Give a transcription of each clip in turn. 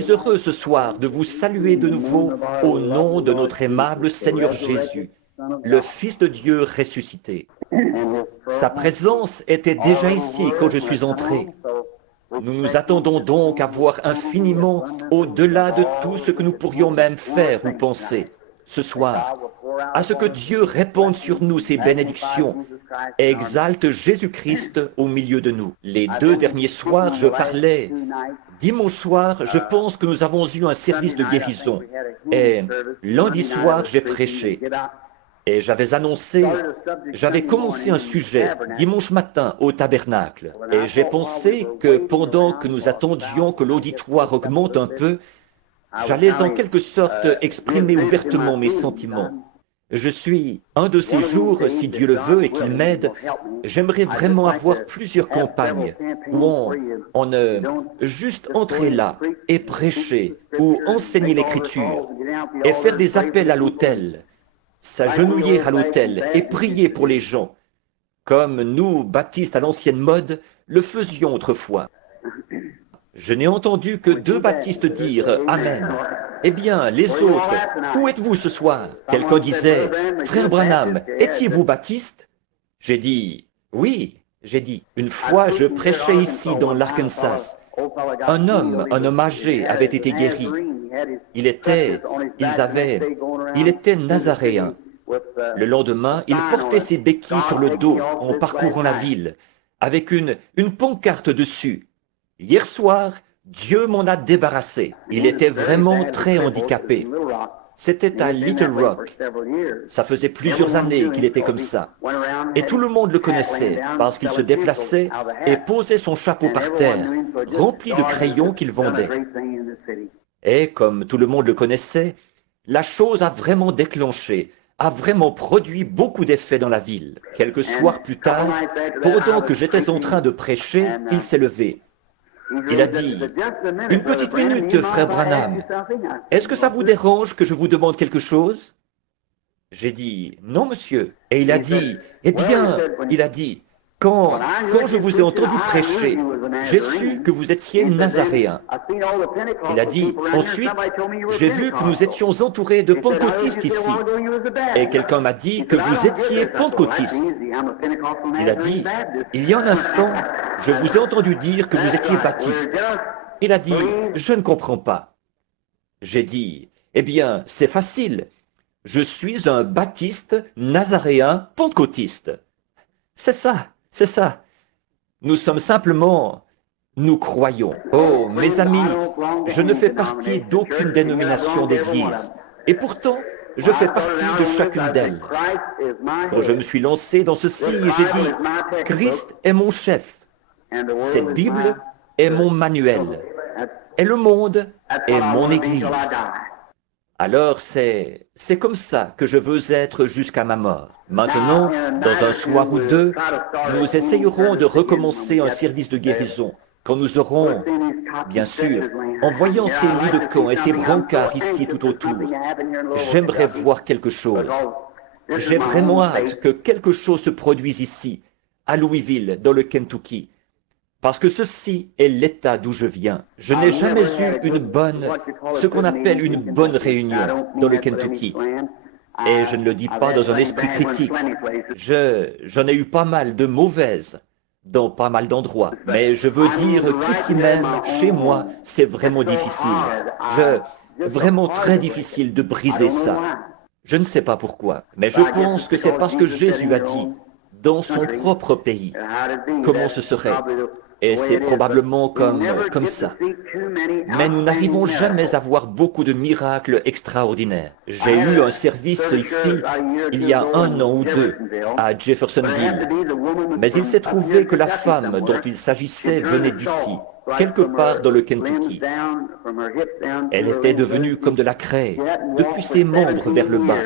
suis heureux ce soir de vous saluer de nouveau au nom de notre aimable Seigneur Jésus, le Fils de Dieu ressuscité. Sa présence était déjà ici quand je suis entré. Nous nous attendons donc à voir infiniment au-delà de tout ce que nous pourrions même faire ou penser ce soir, à ce que Dieu répande sur nous ses bénédictions et exalte Jésus-Christ au milieu de nous. Les 2 derniers soirs, je parlais. Dimanche soir, je pense que nous avons eu un service de guérison. Et lundi soir, j'ai prêché. Et j'avais commencé un sujet dimanche matin au tabernacle. Et j'ai pensé que pendant que nous attendions que l'auditoire augmente un peu, j'allais en quelque sorte exprimer ouvertement mes sentiments. Je suis un de ces jours, si Dieu le veut et qu'il m'aide, j'aimerais vraiment avoir plusieurs campagnes où on juste entrer là et prêcher ou enseigner l'Écriture et faire des appels à l'autel, s'agenouiller à l'autel et prier pour les gens, comme nous, baptistes à l'ancienne mode, le faisions autrefois. Je n'ai entendu que 2 baptistes dire « Amen ». Eh bien, les autres, où êtes-vous ce soir? Quelqu'un disait « Frère Branham, étiez-vous baptiste ?» J'ai dit « Oui ». J'ai dit « Une fois, je prêchais ici dans l'Arkansas. Un homme âgé avait été guéri. Il était nazaréen. Le lendemain, il portait ses béquilles sur le dos en parcourant la ville, avec une pancarte dessus. Hier soir, Dieu m'en a débarrassé. Il était vraiment très handicapé. C'était à Little Rock. Ça faisait plusieurs années qu'il était comme ça. Et tout le monde le connaissait parce qu'il se déplaçait et posait son chapeau par terre, rempli de crayons qu'il vendait. Et comme tout le monde le connaissait, la chose a vraiment déclenché, a vraiment produit beaucoup d'effets dans la ville. Quelques soirs plus tard, pendant que j'étais en train de prêcher, il s'est levé. Il a dit « Une petite minute, frère Branham. Est-ce que ça vous dérange que je vous demande quelque chose ?» J'ai dit « Non, monsieur. » Et il a dit « Eh bien, il a dit, quand je vous ai entendu prêcher, j'ai su que vous étiez nazaréen. » Il a dit « Ensuite, j'ai vu que nous étions entourés de pentecôtistes ici. Et quelqu'un m'a dit que vous étiez pentecôtiste. » Il a dit « Il y a un instant, je vous ai entendu dire que vous étiez baptiste. » Il a dit « Je ne comprends pas. » J'ai dit « Eh bien, c'est facile. Je suis un baptiste nazaréen pentecôtiste. » C'est ça, c'est ça. Nous sommes simplement... Nous croyons. Oh, mes amis, je ne fais partie d'aucune dénomination d'église. Et pourtant, je fais partie de chacune d'elles. Quand je me suis lancé dans ceci, j'ai dit, Christ est mon chef. Cette Bible est mon manuel. Et le monde est mon église. Alors c'est comme ça que je veux être jusqu'à ma mort. Maintenant, dans un soir ou 2, nous essayerons de recommencer un service de guérison. Quand nous aurons, bien sûr, en voyant ces lits de camp et ces brancards ici tout autour, j'aimerais voir quelque chose. J'ai vraiment hâte que quelque chose se produise ici, à Louisville, dans le Kentucky. Parce que ceci est l'état d'où je viens. Je n'ai jamais eu ce qu'on appelle une bonne réunion dans le Kentucky. Et je ne le dis pas dans un esprit critique. J'en ai eu pas mal de mauvaises dans pas mal d'endroits. Mais je veux dire qu'ici même, chez moi, c'est vraiment difficile. Vraiment très difficile de briser ça. Je ne sais pas pourquoi, mais je pense que c'est parce que Jésus a dit, dans son propre pays, comment ce serait. Et c'est probablement comme ça. Mais nous n'arrivons jamais à voir beaucoup de miracles extraordinaires. J'ai eu un service ici, il y a 1 an ou 2, à Jeffersonville. Mais il s'est trouvé que la femme dont il s'agissait venait d'ici, quelque part dans le Kentucky. Elle était devenue comme de la craie, depuis ses membres vers le bas.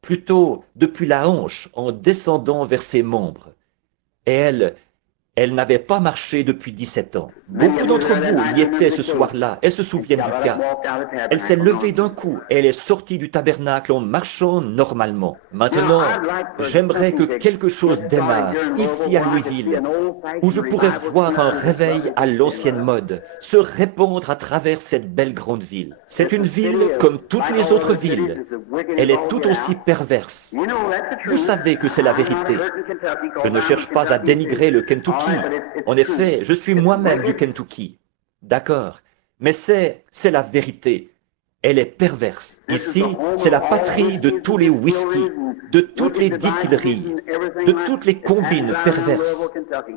Plutôt depuis la hanche, en descendant vers ses membres. Et Elle n'avait pas marché depuis 17 ans. Beaucoup d'entre vous y étaient ce soir-là et se souviennent du cas. Elle s'est levée d'un coup et elle est sortie du tabernacle en marchant normalement. Maintenant, j'aimerais que quelque chose démarre ici à Louisville, où je pourrais voir un réveil à l'ancienne mode se répandre à travers cette belle grande ville. C'est une ville comme toutes les autres villes. Elle est tout aussi perverse. Vous savez que c'est la vérité. Je ne cherche pas à dénigrer le Kentucky. En effet, je suis moi-même du Kentucky. D'accord. Mais c'est la vérité. Elle est perverse. Ici, c'est la patrie de tous les whiskies, de toutes les distilleries, de toutes les combines perverses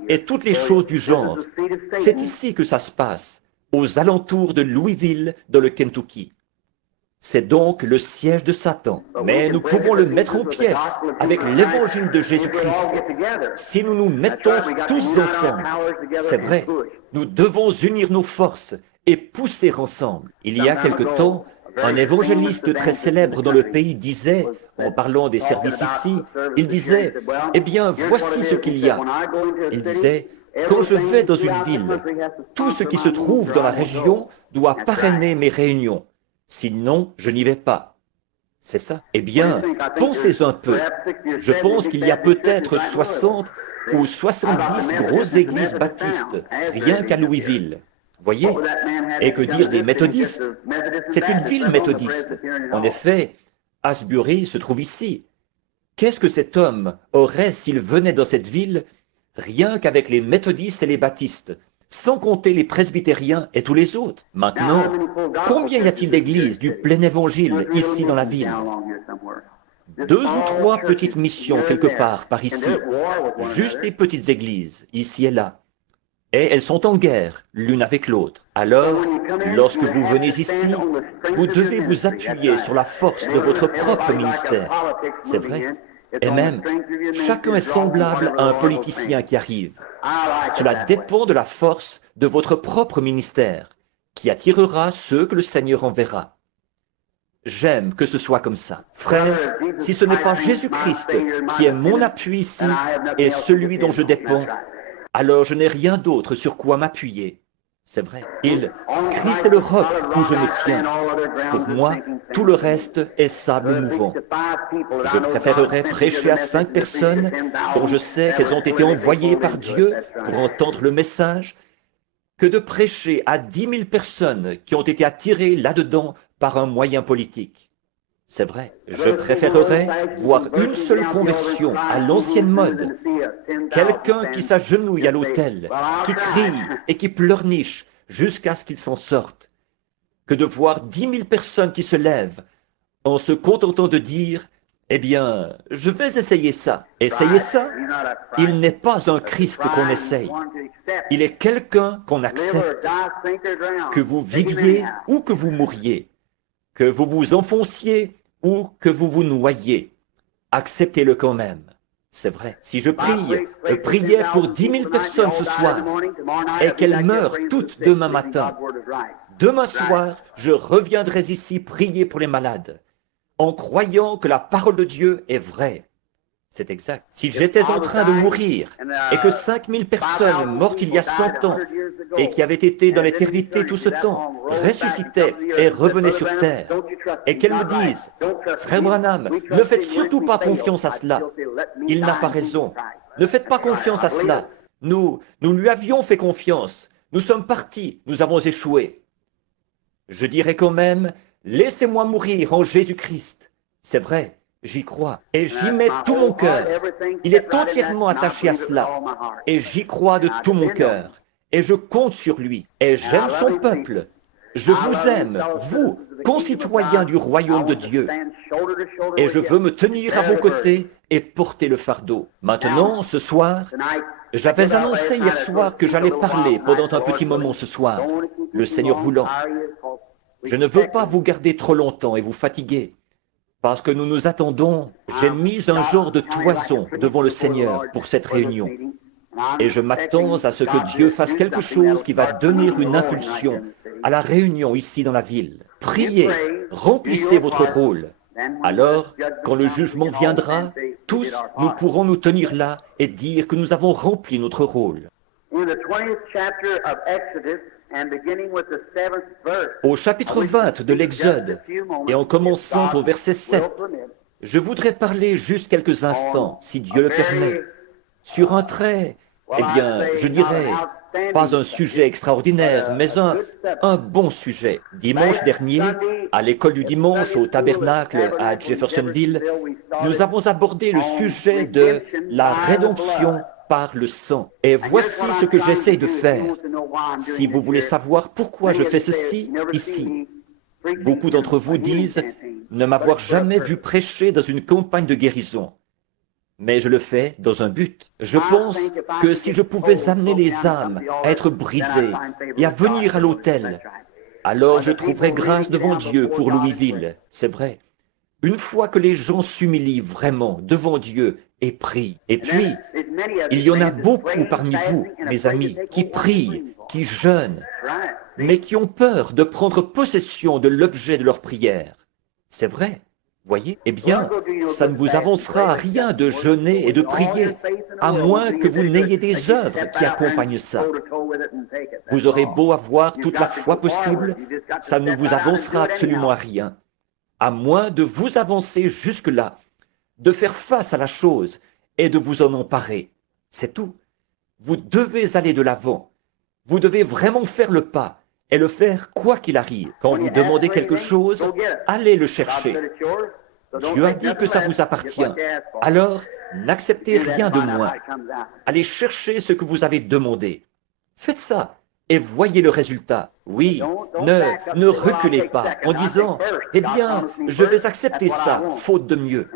et toutes les choses du genre. C'est ici que ça se passe, aux alentours de Louisville, dans le Kentucky. C'est donc le siège de Satan. Mais nous pouvons le mettre en pièces avec l'évangile de Jésus-Christ. Si nous nous mettons tous ensemble, c'est vrai, nous devons unir nos forces et pousser ensemble. Il y a quelque temps, un évangéliste très célèbre dans le pays disait, en parlant des services ici, il disait, « Eh bien, voici ce qu'il y a. » Il disait, « Quand je vais dans une ville, tout ce qui se trouve dans la région doit parrainer mes réunions. Sinon, je n'y vais pas. » C'est ça. Eh bien, pensez un peu. Je pense qu'il y a peut-être 60 ou 70 grosses églises baptistes, rien qu'à Louisville. Voyez? Et que dire des méthodistes? C'est une ville méthodiste. En effet, Asbury se trouve ici. Qu'est-ce que cet homme aurait s'il venait dans cette ville, rien qu'avec les méthodistes et les baptistes, sans compter les presbytériens et tous les autres? Maintenant, combien y a-t-il d'églises du plein évangile ici dans la ville? 2 ou 3 petites missions quelque part par ici, juste des petites églises, ici et là. Et elles sont en guerre l'une avec l'autre. Alors, lorsque vous venez ici, vous devez vous appuyer sur la force de votre propre ministère. C'est vrai. Et même, chacun est semblable à un politicien qui arrive. Cela dépend de la force de votre propre ministère, qui attirera ceux que le Seigneur enverra. J'aime que ce soit comme ça. Frère, si ce n'est pas Jésus-Christ qui est mon appui ici et celui dont je dépends, alors je n'ai rien d'autre sur quoi m'appuyer. C'est vrai. Christ est le roc où je me tiens. Pour moi, tout le reste est sable mouvant. Je préférerais prêcher à 5 personnes dont je sais qu'elles ont été envoyées par Dieu pour entendre le message, que de prêcher à 10 000 personnes qui ont été attirées là-dedans par un moyen politique. C'est vrai. Je préférerais voir une seule conversion à l'ancienne mode. Quelqu'un qui s'agenouille à l'autel, qui crie et qui pleurniche jusqu'à ce qu'il s'en sorte, que de voir 10 000 personnes qui se lèvent en se contentant de dire « Eh bien, je vais essayer ça. » Essayer ça, il n'est pas un Christ qu'on essaye. Il est quelqu'un qu'on accepte. Que vous viviez ou que vous mouriez, que vous vous enfonciez ou que vous vous noyez, acceptez-le quand même. C'est vrai. Si je priais pour 10 000 personnes ce soir et qu'elles meurent toutes demain matin, demain soir, je reviendrai ici prier pour les malades, en croyant que la parole de Dieu est vraie. C'est exact. Si j'étais en train de mourir et que 5 000 personnes mortes il y a 100 ans et qui avaient été dans l'éternité tout ce temps ressuscitaient et revenaient sur terre et qu'elles me disent « Frère Branham, ne faites surtout pas confiance à cela. Il n'a pas raison. Ne faites pas confiance à cela. Nous lui avions fait confiance. Nous sommes partis. Nous avons échoué. » Je dirais quand même « Laissez-moi mourir en Jésus-Christ. » C'est vrai. J'y crois et j'y mets tout mon cœur. Il est entièrement attaché à cela et j'y crois de tout mon cœur et je compte sur lui et j'aime son peuple. Je vous aime, vous, concitoyens du royaume de Dieu, et je veux me tenir à vos côtés et porter le fardeau. Maintenant, ce soir, j'avais annoncé hier soir que j'allais parler pendant un petit moment ce soir, le Seigneur voulant. Je ne veux pas vous garder trop longtemps et vous fatiguer. Parce que nous nous attendons, j'ai mis un genre de toison devant le Seigneur pour cette réunion. Et je m'attends à ce que Dieu fasse quelque chose qui va donner une impulsion à la réunion ici dans la ville. Priez, remplissez votre rôle. Alors, quand le jugement viendra, tous nous pourrons nous tenir là et dire que nous avons rempli notre rôle. Au chapitre 20 de l'Exode, et en commençant au verset 7, je voudrais parler juste quelques instants, si Dieu le permet, sur un trait, eh bien, je dirais, pas un sujet extraordinaire, mais un bon sujet. Dimanche dernier, à l'école du dimanche au tabernacle à Jeffersonville, nous avons abordé le sujet de la rédemption par le sang. Et voici ce que j'essaie de faire. Si vous voulez savoir pourquoi je fais ceci ici, beaucoup d'entre vous disent ne m'avoir jamais vu prêcher dans une campagne de guérison. Mais je le fais dans un but. Je pense que si je pouvais amener les âmes à être brisées et à venir à l'autel, alors je trouverais grâce devant Dieu pour Louisville. C'est vrai. Une fois que les gens s'humilient vraiment devant Dieu et prient. Et puis, il y en a beaucoup parmi vous, mes amis, qui prient, qui jeûnent, mais qui ont peur de prendre possession de l'objet de leur prière. C'est vrai. Voyez? Eh bien, ça ne vous avancera à rien de jeûner et de prier, à moins que vous n'ayez des œuvres qui accompagnent ça. Vous aurez beau avoir toute la foi possible, ça ne vous avancera absolument à rien, à moins de vous avancer jusque-là, de faire face à la chose et de vous en emparer. C'est tout. Vous devez aller de l'avant. Vous devez vraiment faire le pas et le faire quoi qu'il arrive. Quand vous demandez quelque chose, allez le chercher. Dieu a dit que ça vous appartient. Alors, n'acceptez rien de moins. Allez chercher ce que vous avez demandé. Faites ça et voyez le résultat. Oui, ne reculez pas en disant « Eh bien, je vais accepter ça, faute de mieux.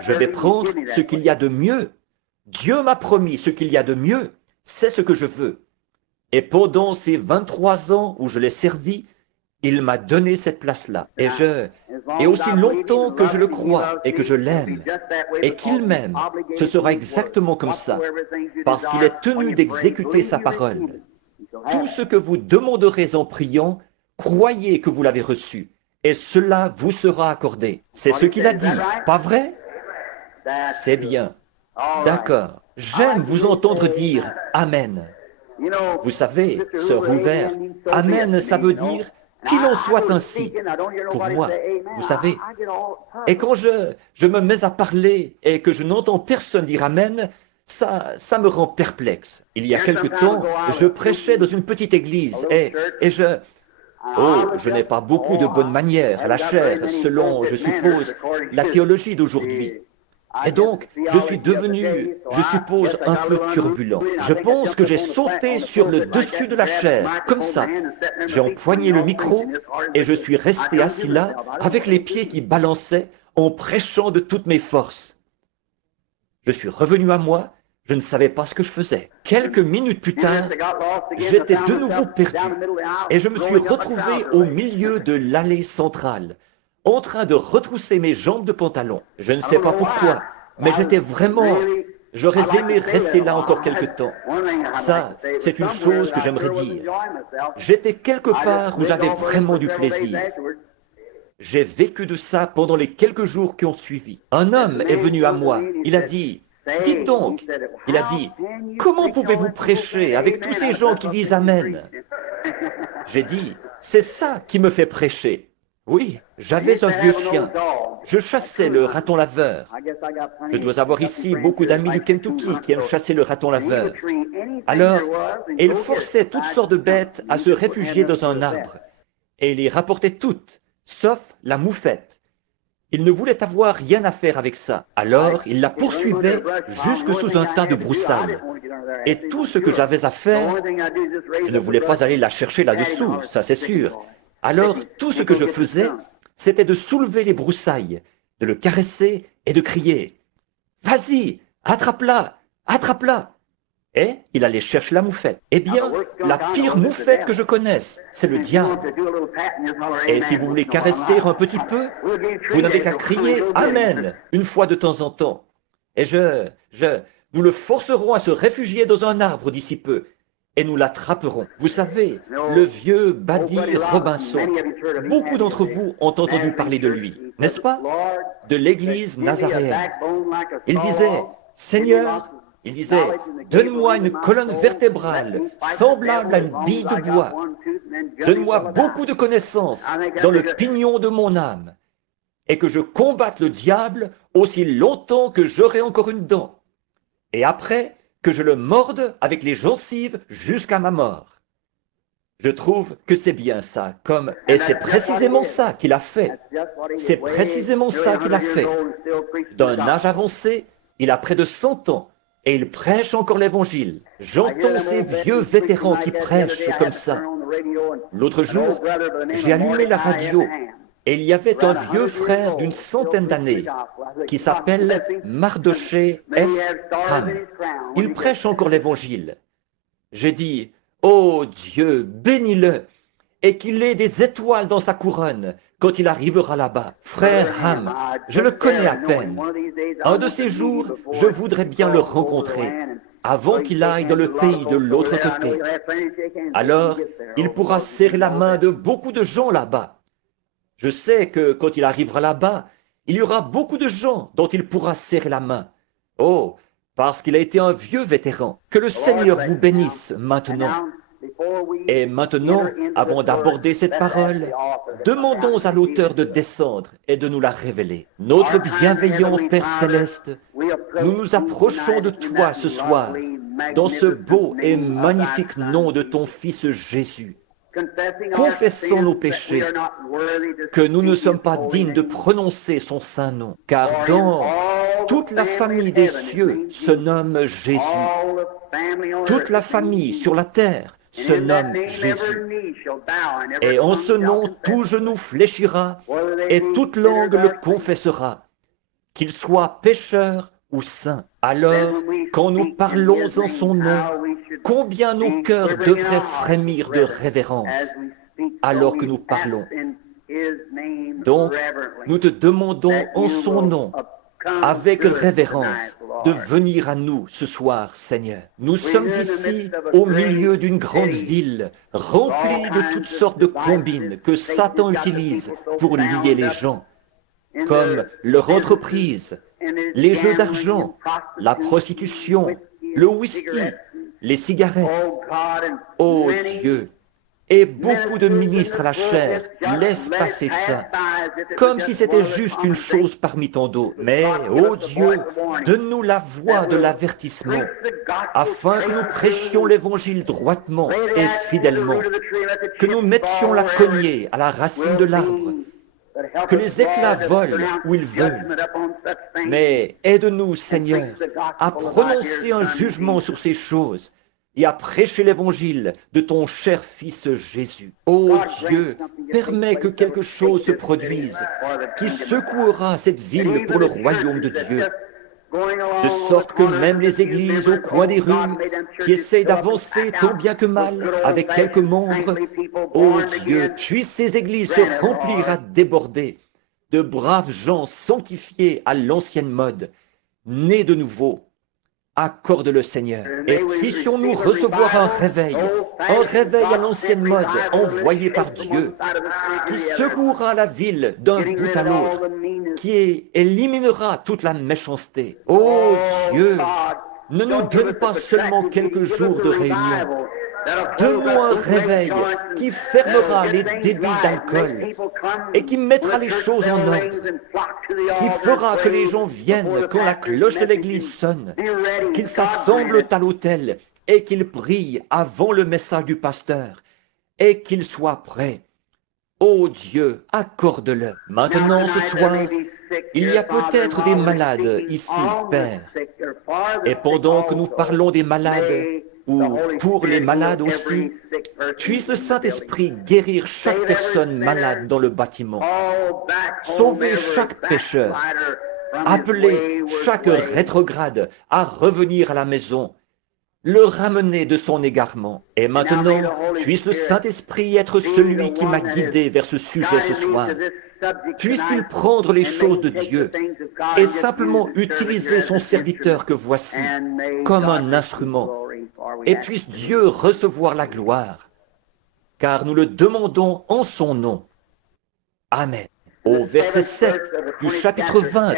Je vais prendre ce qu'il y a de mieux. Dieu m'a promis ce qu'il y a de mieux. C'est ce que je veux. » Et pendant ces 23 ans où je l'ai servi, il m'a donné cette place-là. Et aussi longtemps que je le crois et que je l'aime et qu'il m'aime, ce sera exactement comme ça, parce qu'il est tenu d'exécuter sa parole. Tout ce que vous demanderez en priant, croyez que vous l'avez reçu, et cela vous sera accordé. C'est ce qu'il a dit, pas vrai? C'est bien. D'accord. J'aime vous entendre dire « Amen ». Vous savez, sœur Rouvert, « Amen », ça veut dire qu'il en soit ainsi, pour moi, vous savez. Et quand je me mets à parler et que je n'entends personne dire Amen, ça me rend perplexe. Il y a quelque temps, je prêchais dans une petite église et je n'ai pas beaucoup de bonnes manières à la chair, selon, je suppose, la théologie d'aujourd'hui. Et donc, je suis devenu, je suppose, un peu turbulent. Je pense que j'ai sauté sur le dessus de la chair, comme ça. J'ai empoigné le micro et je suis resté assis là, avec les pieds qui balançaient, en prêchant de toutes mes forces. Je suis revenu à moi, je ne savais pas ce que je faisais. Quelques minutes plus tard, j'étais de nouveau perdu et je me suis retrouvé au milieu de l'allée centrale, en train de retrousser mes jambes de pantalon. Je ne sais pas pourquoi, mais j'étais vraiment... J'aurais aimé rester là encore quelque temps. Ça, c'est une chose que j'aimerais dire. J'étais quelque part où j'avais vraiment du plaisir. J'ai vécu de ça pendant les quelques jours qui ont suivi. Un homme est venu à moi. Il a dit, « Dites donc, il a dit, comment pouvez-vous prêcher avec tous ces gens qui disent Amen ?» J'ai dit, « C'est ça qui me fait prêcher. » Oui, j'avais un vieux chien. Je chassais le raton laveur. Je dois avoir ici beaucoup d'amis du Kentucky qui aiment chasser le raton laveur. Alors, il forçait toutes sortes de bêtes à se réfugier dans un arbre. Et il les rapportait toutes, sauf la moufette. Il ne voulait avoir rien à faire avec ça. Alors, il la poursuivait jusque sous un tas de broussailles. Et tout ce que j'avais à faire, je ne voulais pas aller la chercher là-dessous, ça c'est sûr. Alors, tout ce que je faisais, c'était de soulever les broussailles, de le caresser et de crier « Vas-y, attrape-la, attrape-la » Et il allait chercher la moufette. Eh bien, la pire moufette que je connaisse, c'est le diable. Et si vous voulez caresser un petit peu, vous n'avez qu'à crier « Amen » une fois de temps en temps. Et nous le forcerons à se réfugier dans un arbre d'ici peu. Et nous l'attraperons. Vous savez, le vieux Buddy Robinson, beaucoup d'entre vous ont entendu parler de lui, n'est-ce pas? De l'église nazaréenne. Il disait, « Seigneur, Il disait, donne-moi une colonne vertébrale semblable à une bille de bois. Donne-moi beaucoup de connaissances dans le pignon de mon âme et que je combatte le diable aussi longtemps que j'aurai encore une dent. Et après, que je le morde avec les gencives jusqu'à ma mort. Je trouve que c'est bien ça, et c'est précisément ça qu'il a fait. C'est précisément ça qu'il a fait. D'un âge avancé, il a près de 100 ans, et il prêche encore l'Évangile. J'entends ces vieux vétérans qui prêchent comme ça. L'autre jour, j'ai allumé la radio, et il y avait un vieux frère d'une 100aine d'années, qui s'appelle Mardoché F. Ham. Il prêche encore l'Évangile. J'ai dit, ô Dieu, bénis-le, et qu'il ait des étoiles dans sa couronne quand il arrivera là-bas. Frère Ham, je le connais à peine. Un de ces jours, je voudrais bien le rencontrer, avant qu'il aille dans le pays de l'autre côté. Alors, il pourra serrer la main de beaucoup de gens là-bas. Je sais que quand il arrivera là-bas, il y aura beaucoup de gens dont il pourra serrer la main. Oh, parce qu'il a été un vieux vétéran. Que le Seigneur vous bénisse maintenant. Et maintenant, avant d'aborder cette parole, demandons à l'auteur de descendre et de nous la révéler. Notre bienveillant Père Céleste, nous nous approchons de toi ce soir, dans ce beau et magnifique nom de ton Fils Jésus. Confessons nos péchés, que nous ne sommes pas dignes de prononcer son saint nom, car dans toute la famille des cieux se nomme Jésus. Toute la famille sur la terre se nomme Jésus. Et en ce nom, tout genou fléchira et toute langue le confessera, qu'il soit pécheur ou saint. Alors, quand nous parlons en son nom, combien nos cœurs devraient frémir de révérence alors que nous parlons. Donc, nous te demandons en son nom, avec révérence, de venir à nous ce soir, Seigneur. Nous sommes ici au milieu d'une grande ville, remplie de toutes sortes de combines que Satan utilise pour lier les gens, comme leur entreprise, les jeux d'argent, la prostitution, le whisky, les cigarettes. Oh Dieu! Et beaucoup de ministres à la chair laissent passer ça, comme si c'était juste une chose parmi tant d'autres. Mais, ô Dieu, donne-nous la voix de l'avertissement, afin que nous prêchions l'Évangile droitement et fidèlement, que nous mettions la cognée à la racine de l'arbre, que les éclats volent où ils veulent. Mais aide-nous, Seigneur, à prononcer un jugement sur ces choses, et à prêcher l'Évangile de ton cher Fils Jésus. Ô Dieu, permets que quelque chose se produise qui secouera cette ville pour le royaume de Dieu, de sorte que même les églises au coin des rues qui essayent d'avancer tant bien que mal avec quelques membres, ô Dieu, puissent ces églises se remplir à déborder de braves gens sanctifiés à l'ancienne mode, nés de nouveau. Accorde-le, Seigneur, et puissions-nous recevoir un réveil à l'ancienne mode envoyé par Dieu, qui secouera la ville d'un bout à l'autre, qui éliminera toute la méchanceté. Ô Dieu, ne nous donne pas seulement quelques jours de réunion, donne-nous un réveil qui fermera les débits d'alcool et qui mettra les choses en ordre, qui fera que les gens viennent quand la cloche de l'église sonne, qu'ils s'assemblent à l'autel et qu'ils prient avant le message du pasteur et qu'ils soient prêts. Ô Dieu, accorde-le. Maintenant, ce soir, il y a peut-être des malades ici, Père. Et pendant que nous parlons des malades, ou pour les malades aussi, puisse le Saint-Esprit guérir chaque personne malade dans le bâtiment, sauver chaque pécheur, appeler chaque rétrograde à revenir à la maison, le ramener de son égarement. Et maintenant, puisse le Saint-Esprit être celui qui m'a guidé vers ce sujet ce soir. Puisse-t-il prendre les choses de Dieu et simplement utiliser son serviteur que voici comme un instrument, et puisse Dieu recevoir la gloire, car nous le demandons en son nom. Amen. Au verset 7 du chapitre 20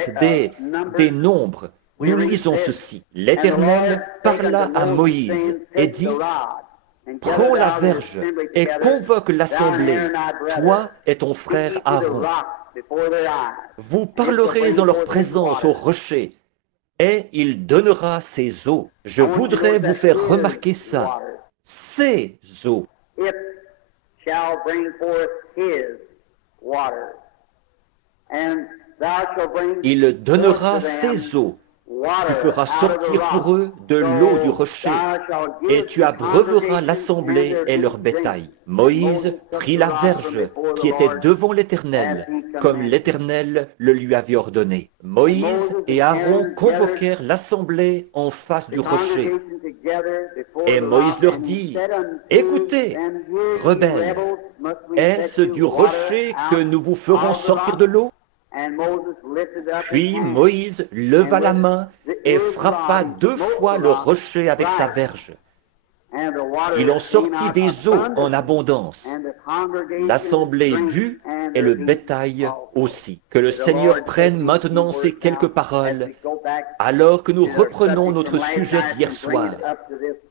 des Nombres, nous lisons ceci. L'Éternel parla à Moïse et dit, « Prends la verge et convoque l'assemblée, toi et ton frère Aaron. Vous parlerez en leur présence au rocher, et il donnera ses eaux. » Je voudrais vous faire remarquer ça. Ses eaux. Il donnera ses eaux. Tu feras sortir pour eux de l'eau du rocher, et tu abreuveras l'assemblée et leur bétail. Moïse prit la verge qui était devant l'Éternel, comme l'Éternel le lui avait ordonné. Moïse et Aaron convoquèrent l'assemblée en face du rocher. Et Moïse leur dit, « Écoutez, rebelles, est-ce du rocher que nous vous ferons sortir de l'eau ?» Puis Moïse leva la main et frappa 2 fois le rocher avec sa verge. Il en sortit des eaux en abondance. L'assemblée but et le bétail aussi. Que le Seigneur prenne maintenant ces quelques paroles, alors que nous reprenons notre sujet d'hier soir,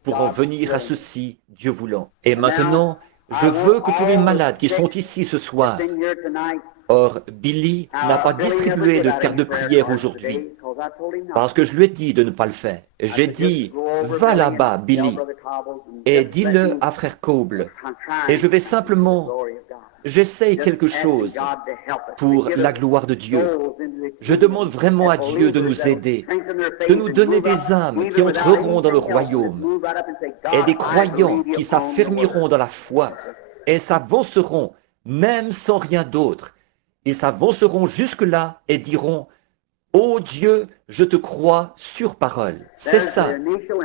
pour en venir à ceci, Dieu voulant. Et maintenant, je veux que tous les malades qui sont ici ce soir. Or, Billy n'a pas distribué de carte de prière aujourd'hui, parce que je lui ai dit de ne pas le faire. J'ai dit, va là-bas, Billy, et dis-le à frère Coble, et je vais simplement, j'essaye quelque chose pour la gloire de Dieu. Je demande vraiment à Dieu de nous aider, de nous donner des âmes qui entreront dans le royaume, et des croyants qui s'affermiront dans la foi, et s'avanceront, même sans rien d'autre. Ils s'avanceront jusque-là et diront, « Ô Dieu, je te crois sur parole. » C'est ça.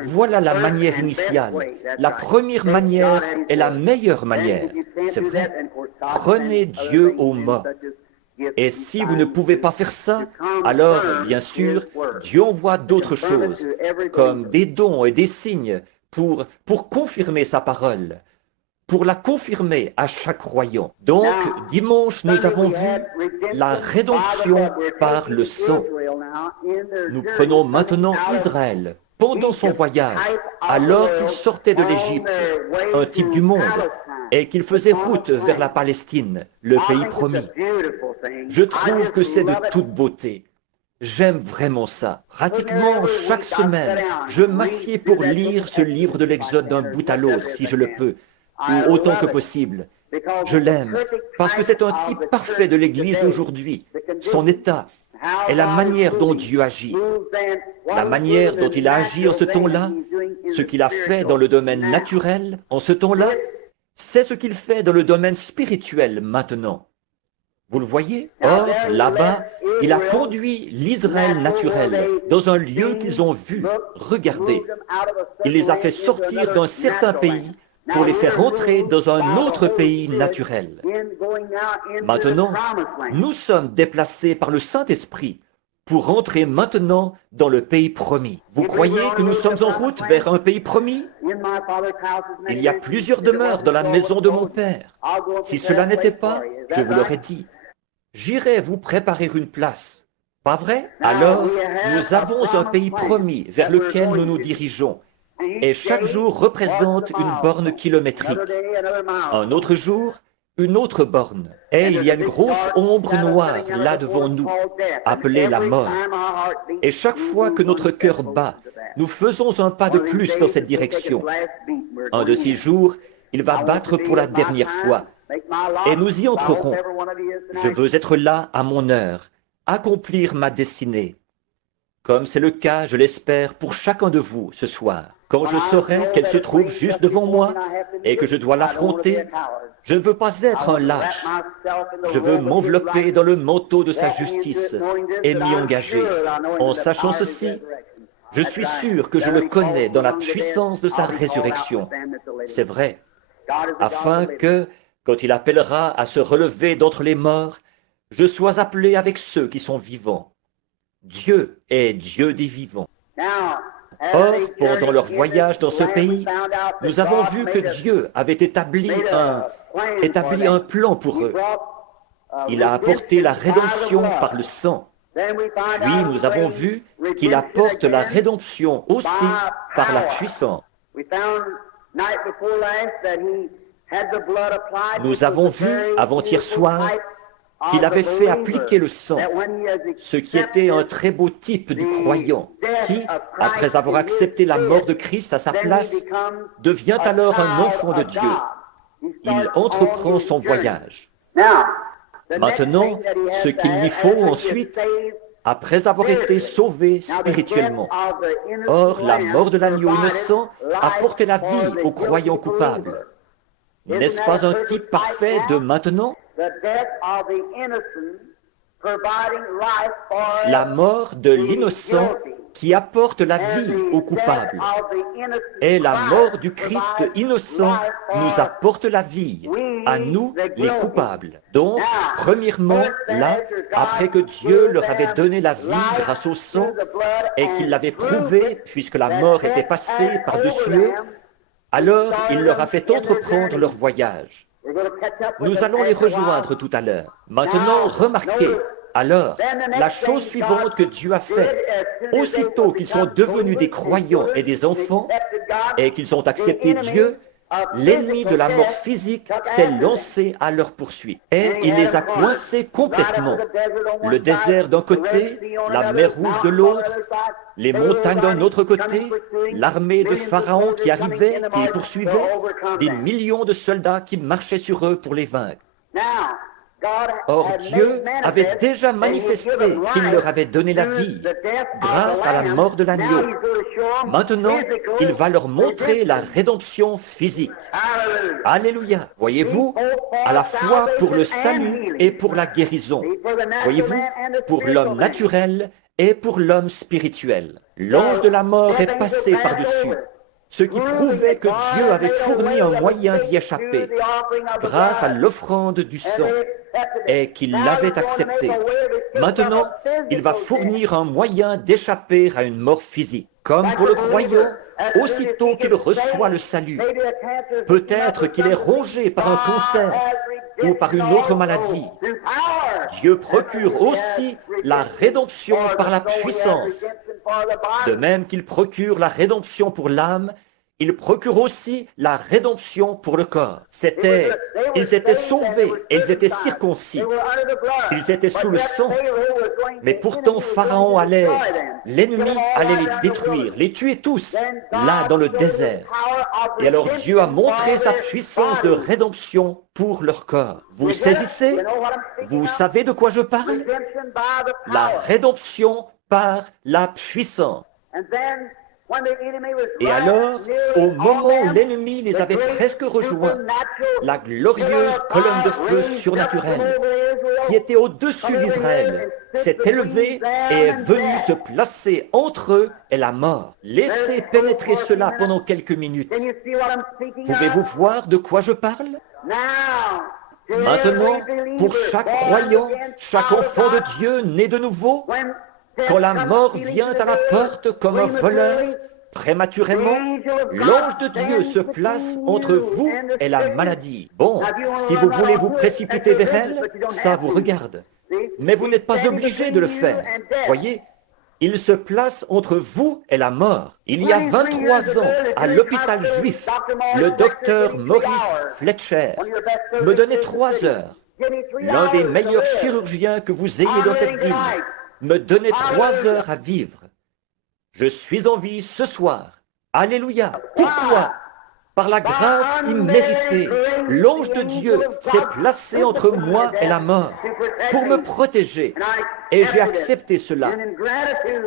Voilà la manière initiale. La première manière est la meilleure manière. C'est vrai. Prenez Dieu au mot. Et si vous ne pouvez pas faire ça, alors, bien sûr, Dieu envoie d'autres choses, comme des dons et des signes pour confirmer sa parole, pour la confirmer à chaque croyant. Donc, dimanche, nous avons vu la rédemption par le sang. Nous prenons maintenant Israël pendant son voyage, alors qu'il sortait de l'Égypte, un type du monde, et qu'il faisait route vers la Palestine, le pays promis. Je trouve que c'est de toute beauté. J'aime vraiment ça. Pratiquement chaque semaine, je m'assieds pour lire ce livre de l'Exode d'un bout à l'autre, si je le peux, ou autant que possible. Je l'aime, parce que c'est un type parfait de l'Église d'aujourd'hui, son état, et la manière dont Dieu agit. La manière dont il a agi en ce temps-là, ce qu'il a fait dans le domaine naturel en ce temps-là, c'est ce qu'il fait dans le domaine spirituel maintenant. Vous le voyez? Or, là-bas, il a conduit l'Israël naturel dans un lieu qu'ils ont vu. Regardez, il les a fait sortir d'un certain pays pour les faire entrer dans un autre pays naturel. Maintenant, nous sommes déplacés par le Saint-Esprit pour entrer maintenant dans le pays promis. Vous croyez que nous sommes en route vers un pays promis? Il y a plusieurs demeures dans la maison de mon Père. Si cela n'était pas, je vous l'aurais dit, j'irai vous préparer une place. Pas vrai? Alors, nous avons un pays promis vers lequel nous nous dirigeons. Et chaque jour représente une borne kilométrique. Un autre jour, une autre borne. Et il y a une grosse ombre noire là devant nous, appelée la mort. Et chaque fois que notre cœur bat, nous faisons un pas de plus dans cette direction. Un de ces jours, il va battre pour la dernière fois. Et nous y entrerons. Je veux être là à mon heure, accomplir ma destinée. Comme c'est le cas, je l'espère, pour chacun de vous ce soir. Quand je saurai qu'elle se trouve juste devant moi et que je dois l'affronter, je ne veux pas être un lâche. Je veux m'envelopper dans le manteau de sa justice et m'y engager. En sachant ceci, je suis sûr que je le connais dans la puissance de sa résurrection. C'est vrai, afin que, quand il appellera à se relever d'entre les morts, je sois appelé avec ceux qui sont vivants. Dieu est Dieu des vivants. Or, pendant leur voyage dans ce pays, nous avons vu que Dieu avait établi un plan pour eux. Il a apporté la rédemption par le sang. Puis nous avons vu qu'il apporte la rédemption aussi par la puissance. Nous avons vu avant-hier soir qu'il avait fait appliquer le sang, ce qui était un très beau type du croyant, qui, après avoir accepté la mort de Christ à sa place, devient alors un enfant de Dieu. Il entreprend son voyage. Maintenant, ce qu'il lui faut ensuite, après avoir été sauvé spirituellement. Or, la mort de l'agneau innocent a porté la vie aux croyants coupables. N'est-ce pas un type parfait de maintenant? La mort de l'innocent qui apporte la vie aux coupables. Et la mort du Christ innocent nous apporte la vie, à nous les coupables. Donc, premièrement, là, après que Dieu leur avait donné la vie grâce au sang, et qu'il l'avait prouvé, puisque la mort était passée par-dessus eux, alors il leur a fait entreprendre leur voyage. Nous allons les rejoindre tout à l'heure. Maintenant, remarquez, alors, la chose suivante que Dieu a faite, aussitôt qu'ils sont devenus des croyants et des enfants, et qu'ils ont accepté Dieu, l'ennemi de la mort physique s'est lancé à leur poursuite. Et il les a coincés complètement. Le désert d'un côté, la mer Rouge de l'autre, les montagnes d'un autre côté, l'armée de Pharaon qui arrivait, qui les poursuivait, des millions de soldats qui marchaient sur eux pour les vaincre. Or, Dieu avait déjà manifesté qu'il leur avait donné la vie grâce à la mort de l'agneau. Maintenant, il va leur montrer la rédemption physique. Alléluia! Voyez-vous, à la fois pour le salut et pour la guérison. Voyez-vous, pour l'homme naturel et pour l'homme spirituel. L'ange de la mort est passé par-dessus, ce qui prouvait que Dieu avait fourni un moyen d'y échapper grâce à l'offrande du sang et qu'il l'avait accepté. Maintenant, il va fournir un moyen d'échapper à une mort physique. Comme pour le croyant, aussitôt qu'il reçoit le salut, peut-être qu'il est rongé par un cancer ou par une autre maladie. Dieu procure aussi la rédemption par la puissance. De même qu'il procure la rédemption pour l'âme, il procure aussi la rédemption pour le corps. Ils étaient sauvés et ils étaient circoncis. Ils étaient sous le sang. Mais pourtant, Pharaon l'ennemi allait les détruire, les tuer tous, là dans le désert. Et alors Dieu a montré sa puissance de rédemption pour leur corps. Vous saisissez? Vous savez de quoi je parle? La rédemption par la puissance. Et alors, au moment où l'ennemi les avait presque rejoints, la glorieuse colonne de feu surnaturelle, qui était au-dessus d'Israël, s'est élevée et est venue se placer entre eux et la mort. Laissez pénétrer cela pendant quelques minutes. Pouvez-vous voir de quoi je parle? Maintenant, pour chaque croyant, chaque enfant de Dieu né de nouveau, quand la mort vient à la porte comme un voleur, prématurément, l'ange de Dieu se place entre vous et la maladie. Bon, si vous voulez vous précipiter vers elle, ça vous regarde. Mais vous n'êtes pas obligé de le faire. Voyez, il se place entre vous et la mort. Il y a 23 ans, à l'hôpital juif, le docteur Maurice Fletcher me donnait 3 heures. L'un des meilleurs chirurgiens que vous ayez dans cette ville me donnait 3 heures à vivre. Je suis en vie ce soir. Alléluia. Pourquoi? Par la grâce imméritée, l'ange de Dieu s'est placé entre moi et la mort pour me protéger. Et j'ai accepté cela.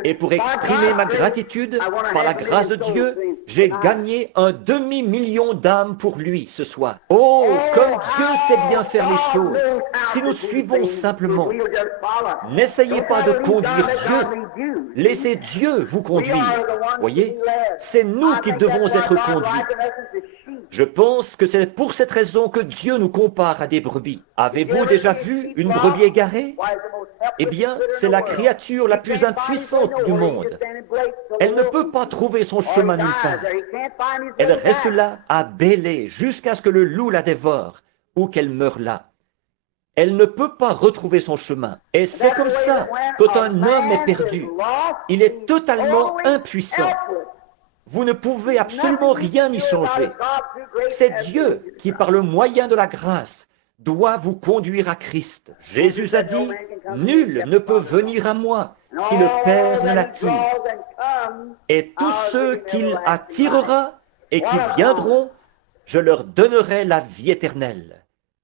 Et pour exprimer ma gratitude, par la grâce de Dieu, j'ai gagné un demi-million d'âmes pour lui ce soir. Oh, comme Dieu sait bien faire les choses. Si nous suivons simplement, n'essayez pas de conduire Dieu. Laissez Dieu vous conduire. Voyez, c'est nous qui devons être conduits. Je pense que c'est pour cette raison que Dieu nous compare à des brebis. Avez-vous déjà vu une brebis égarée? Eh bien, c'est la créature la plus impuissante du monde. Elle ne peut pas trouver son chemin nulle part. Elle reste là à bêler jusqu'à ce que le loup la dévore ou qu'elle meure là. Elle ne peut pas retrouver son chemin. Et c'est comme ça, quand un homme est perdu, il est totalement impuissant. Vous ne pouvez absolument rien y changer. C'est Dieu qui, par le moyen de la grâce, doit vous conduire à Christ. Jésus a dit, « Nul ne peut venir à moi si le Père ne l'attire. Et tous ceux qu'il attirera et qui viendront, je leur donnerai la vie éternelle. »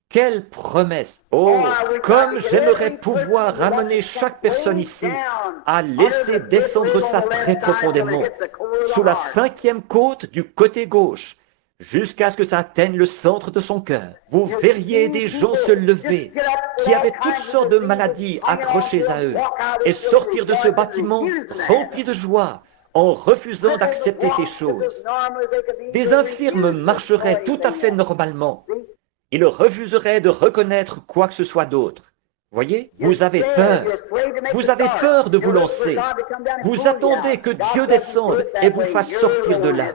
Quelle promesse! Oh, comme j'aimerais pouvoir amener chaque personne ici à laisser descendre ça très profondément, sous la 5e côte du côté gauche, jusqu'à ce que ça atteigne le centre de son cœur. Vous verriez des gens se lever, qui avaient toutes sortes de maladies accrochées à eux, et sortir de ce bâtiment rempli de joie, en refusant d'accepter ces choses. Des infirmes marcheraient tout à fait normalement. Ils refuseraient de reconnaître quoi que ce soit d'autre. Voyez, vous avez peur. Vous avez peur de vous lancer. Vous attendez que Dieu descende et vous fasse sortir de là.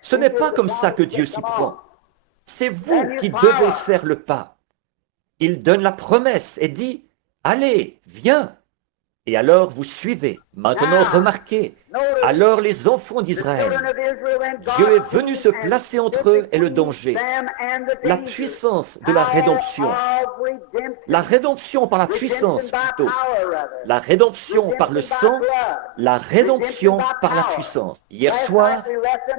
Ce n'est pas comme ça que Dieu s'y prend. C'est vous qui devez faire le pas. Il donne la promesse et dit, « Allez, viens !» Et alors vous suivez. Maintenant remarquez, alors les enfants d'Israël, Dieu est venu se placer entre eux et le danger. La puissance de la rédemption. La rédemption par la puissance plutôt. La rédemption par le sang. La rédemption par la puissance. Hier soir,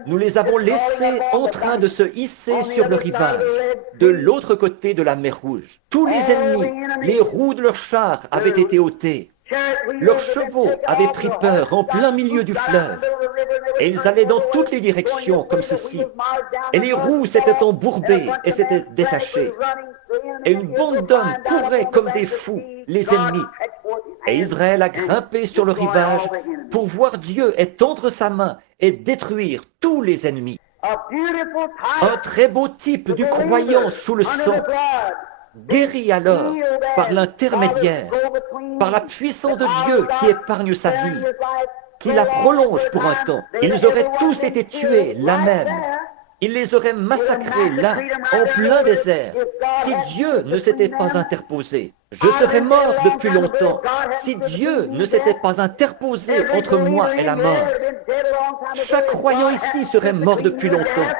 nous les avons laissés en train de se hisser sur le rivage, de l'autre côté de la mer Rouge. Tous les ennemis, les roues de leurs chars avaient été ôtées. Leurs chevaux avaient pris peur en plein milieu du fleuve, et ils allaient dans toutes les directions comme ceci, et les roues s'étaient embourbées et s'étaient détachées, et une bande d'hommes courait comme des fous, les ennemis, et Israël a grimpé sur le rivage pour voir Dieu étendre sa main et détruire tous les ennemis. Un très beau type du croyant sous le sang, guéri alors par l'intermédiaire, par la puissance de Dieu qui épargne sa vie, qui la prolonge pour un temps. Ils auraient tous été tués là même. Il les aurait massacrés là, en plein désert, si Dieu ne s'était pas interposé. Je serais mort depuis longtemps si Dieu ne s'était pas interposé entre moi et la mort. Chaque croyant ici serait mort depuis longtemps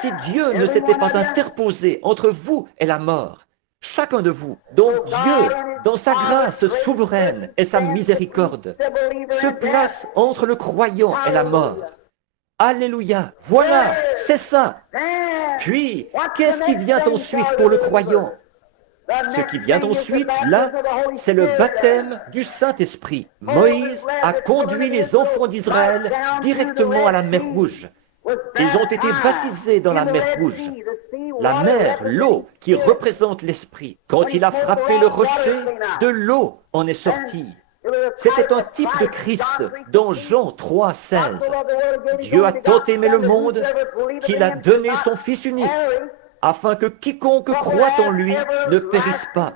si Dieu ne s'était pas interposé entre vous et la mort. Chacun de vous, dont Dieu, dans sa grâce souveraine et sa miséricorde, se place entre le croyant et la mort. Alléluia, voilà, c'est ça. Puis, qu'est-ce qui vient ensuite pour le croyant? Ce qui vient ensuite, là, c'est le baptême du Saint-Esprit. Moïse a conduit les enfants d'Israël directement à la mer Rouge. Ils ont été baptisés dans la mer Rouge. La mer, l'eau, qui représente l'Esprit. Quand il a frappé le rocher, de l'eau en est sortie. C'était un type de Christ dans Jean 3, 16. Dieu a tant aimé le monde qu'il a donné son Fils unique, afin que quiconque croit en lui ne périsse pas,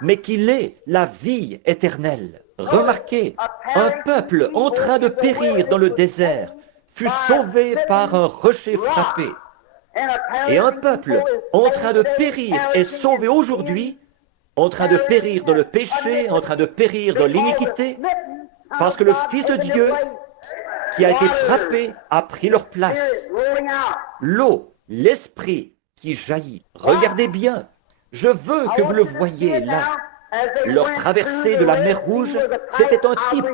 mais qu'il ait la vie éternelle. Remarquez, un peuple en train de périr dans le désert fut sauvé par un rocher frappé. Et un peuple en train de périr est sauvé aujourd'hui, en train de périr dans le péché, en train de périr dans l'iniquité, parce que le Fils de Dieu, qui a été frappé, a pris leur place. L'eau, l'Esprit qui jaillit. Regardez bien, je veux que vous le voyiez là. Leur traversée de la mer Rouge, c'était un type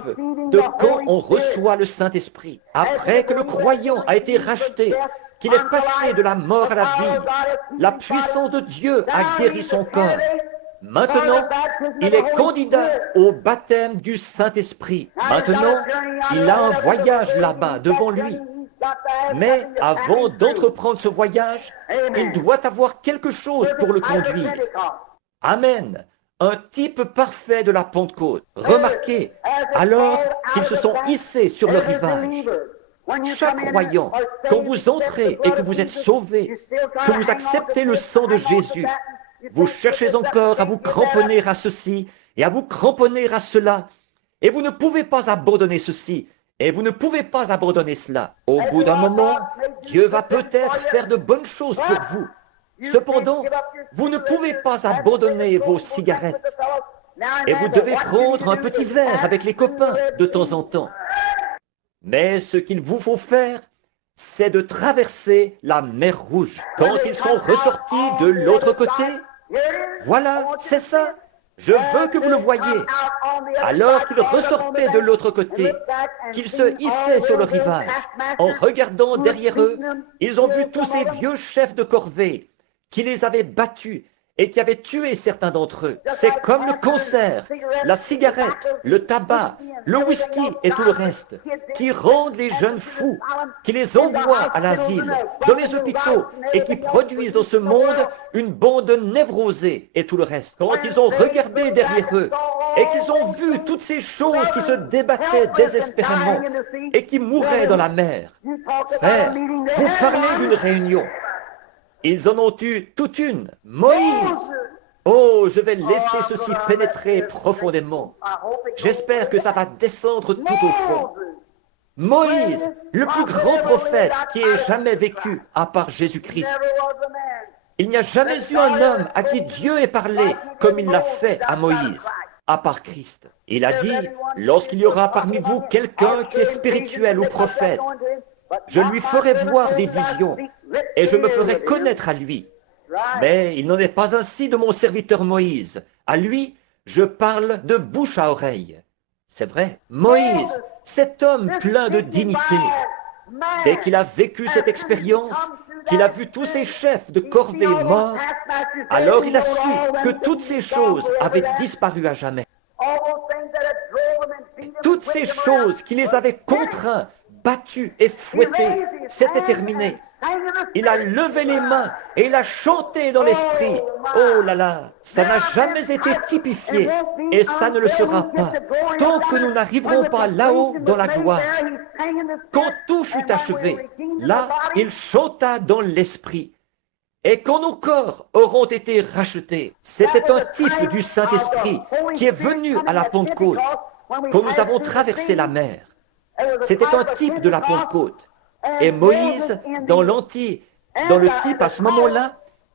de quand on reçoit le Saint-Esprit. Après que le croyant a été racheté, qu'il est passé de la mort à la vie, la puissance de Dieu a guéri son corps. Maintenant, il est candidat au baptême du Saint-Esprit. Maintenant, il a un voyage là-bas devant lui. Mais avant d'entreprendre ce voyage, il doit avoir quelque chose pour le conduire. Amen. Un type parfait de la Pentecôte. Remarquez, alors qu'ils se sont hissés sur le rivage. Chaque croyant, quand vous entrez et que vous êtes sauvé, que vous acceptez le sang de Jésus, vous cherchez encore à vous cramponner à ceci et à vous cramponner à cela, et vous ne pouvez pas abandonner ceci, et vous ne pouvez pas abandonner cela. Au bout d'un moment, Dieu va peut-être faire de bonnes choses pour vous, Cependant, vous ne pouvez pas abandonner vos cigarettes. Et vous devez prendre un petit verre avec les copains de temps en temps. Mais ce qu'il vous faut faire, c'est de traverser la mer Rouge. Quand ils sont ressortis de l'autre côté, voilà, c'est ça. Je veux que vous le voyiez. Alors qu'ils ressortaient de l'autre côté, qu'ils se hissaient sur le rivage, en regardant derrière eux, ils ont vu tous ces vieux chefs de corvée qui les avaient battus et qui avaient tué certains d'entre eux. C'est comme le concert, la cigarette, le tabac, le whisky et tout le reste, qui rendent les jeunes fous, qui les envoient à l'asile, dans les hôpitaux, et qui produisent dans ce monde une bande névrosée et tout le reste. Quand ils ont regardé derrière eux, et qu'ils ont vu toutes ces choses qui se débattaient désespérément, et qui mouraient dans la mer, frère, vous parlez d'une réunion. Ils en ont eu toute une. Moïse! Oh, je vais laisser ceci pénétrer profondément. J'espère que ça va descendre tout au fond. Moïse, le plus grand prophète qui ait jamais vécu à part Jésus-Christ. Il n'y a jamais eu un homme à qui Dieu ait parlé comme il l'a fait à Moïse, à part Christ. Il a dit, lorsqu'il y aura parmi vous quelqu'un qui est spirituel ou prophète, je lui ferai voir des visions et je me ferai connaître à lui. Mais il n'en est pas ainsi de mon serviteur Moïse. À lui, je parle de bouche à oreille. C'est vrai, Moïse, cet homme plein de dignité, dès qu'il a vécu cette expérience, qu'il a vu tous ces chefs de corvée morts, alors il a su que toutes ces choses avaient disparu à jamais. Toutes ces choses qui les avaient contraints, battus et fouettés, c'était terminé. Il a levé les mains et il a chanté dans l'esprit. Oh là là, ça n'a jamais été typifié et ça ne le sera pas tant que nous n'arriverons pas là-haut dans la gloire. Quand tout fut achevé, là, il chanta dans l'esprit. Et quand nos corps auront été rachetés, c'était un type du Saint-Esprit qui est venu à la Pentecôte quand nous avons traversé la mer. C'était un type de la Pentecôte. Et Moïse, dans le type à ce moment-là,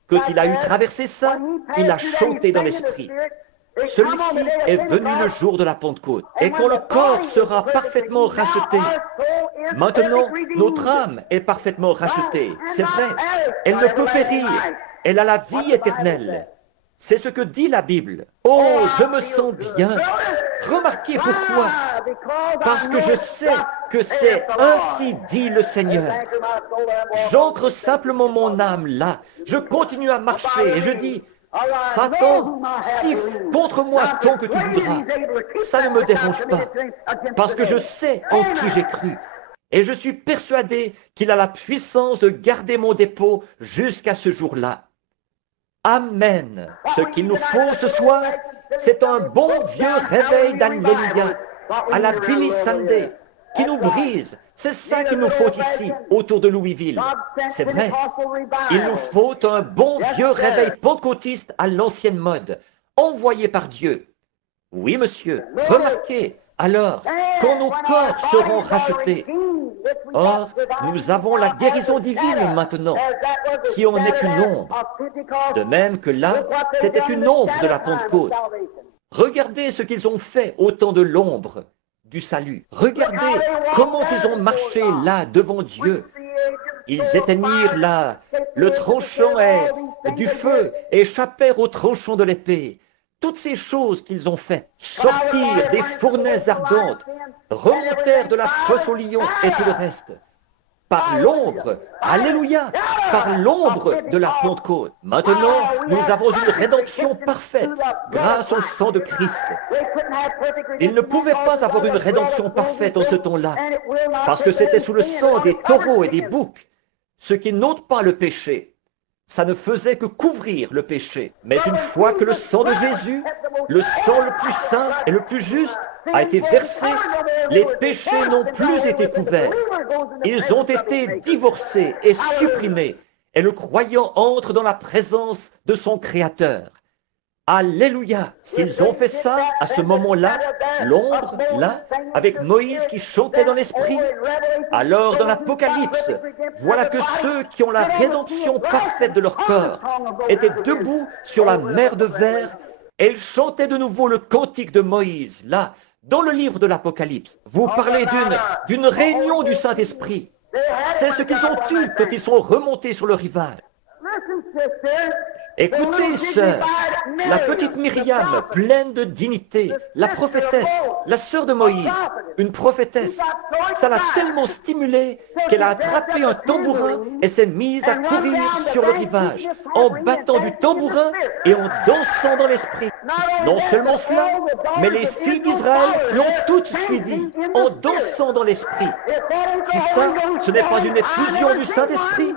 quand il a eu traversé ça, il a chanté dans l'esprit. Celui-ci est venu le jour de la Pentecôte. Et quand le corps sera parfaitement racheté, maintenant, notre âme est parfaitement rachetée. C'est vrai, elle ne peut périr. Elle a la vie éternelle. C'est ce que dit la Bible. Oh, je me sens bien. Remarquez pourquoi. Parce que je sais que c'est ainsi dit le Seigneur. J'ancre simplement mon âme là. Je continue à marcher et je dis, Satan, siffle contre moi tant que tu voudras. Ça ne me dérange pas. Parce que je sais en qui j'ai cru. Et je suis persuadé qu'il a la puissance de garder mon dépôt jusqu'à ce jour-là. Amen. Ce qu'il nous faut ce soir, c'est un bon vieux réveil d'Alléluia, à la Billy Sunday, qui nous brise. C'est ça qu'il nous faut ici, autour de Louisville. C'est vrai. Il nous faut un bon vieux réveil pentecôtiste à l'ancienne mode, envoyé par Dieu. Oui, monsieur. Remarquez, alors, quand nos corps seront rachetés, or, nous avons la guérison divine maintenant, qui en est une ombre. De même que là, c'était une ombre de la Pentecôte. Regardez ce qu'ils ont fait au temps de l'ombre du salut. Regardez comment ils ont marché là devant Dieu. Ils éteignirent là le tranchant du feu et échappèrent au tranchant de l'épée. Toutes ces choses qu'ils ont faites, sortir des fournaises ardentes, remontèrent de la fosse au lion et tout le reste. Par l'ombre, alléluia, par l'ombre de la Pentecôte. Maintenant, nous avons une rédemption parfaite grâce au sang de Christ. Ils ne pouvaient pas avoir une rédemption parfaite en ce temps-là, parce que c'était sous le sang des taureaux et des boucs, ce qui n'ôte pas le péché. Ça ne faisait que couvrir le péché. Mais une fois que le sang de Jésus, le sang le plus saint et le plus juste, a été versé, les péchés n'ont plus été couverts. Ils ont été divorcés et supprimés, et le croyant entre dans la présence de son Créateur. Alléluia! S'ils ont fait ça, à ce moment-là, l'ombre, là, avec Moïse qui chantait dans l'esprit, alors dans l'Apocalypse, voilà que ceux qui ont la rédemption parfaite de leur corps étaient debout sur la mer de verre et ils chantaient de nouveau le cantique de Moïse, là, dans le livre de l'Apocalypse. Vous parlez d'une réunion du Saint-Esprit. C'est ce qu'ils ont eu quand ils sont remontés sur le rivage. Écoutez, sœur, la petite Myriam, pleine de dignité, la prophétesse, la sœur de Moïse, une prophétesse, ça l'a tellement stimulée qu'elle a attrapé un tambourin et s'est mise à courir sur le rivage, en battant du tambourin et en dansant dans l'esprit. Non seulement cela, mais les filles d'Israël l'ont toutes suivie, en dansant dans l'esprit. Si ça, ce n'est pas une effusion du Saint-Esprit,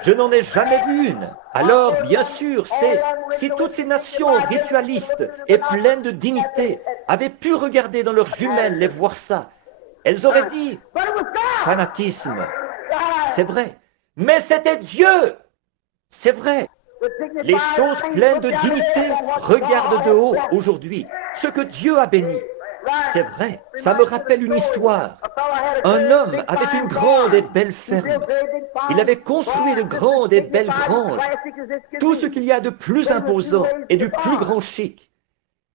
je n'en ai jamais vu une. Alors, bien sûr, si toutes ces nations ritualistes et pleines de dignité avaient pu regarder dans leurs jumelles et voir ça, elles auraient dit « fanatisme ». C'est vrai. Mais c'était Dieu. C'est vrai. Les choses pleines de dignité regardent de haut aujourd'hui ce que Dieu a béni. C'est vrai, ça me rappelle une histoire. Un homme avait une grande et belle ferme. Il avait construit de grandes et belles granges, tout ce qu'il y a de plus imposant et du plus grand chic.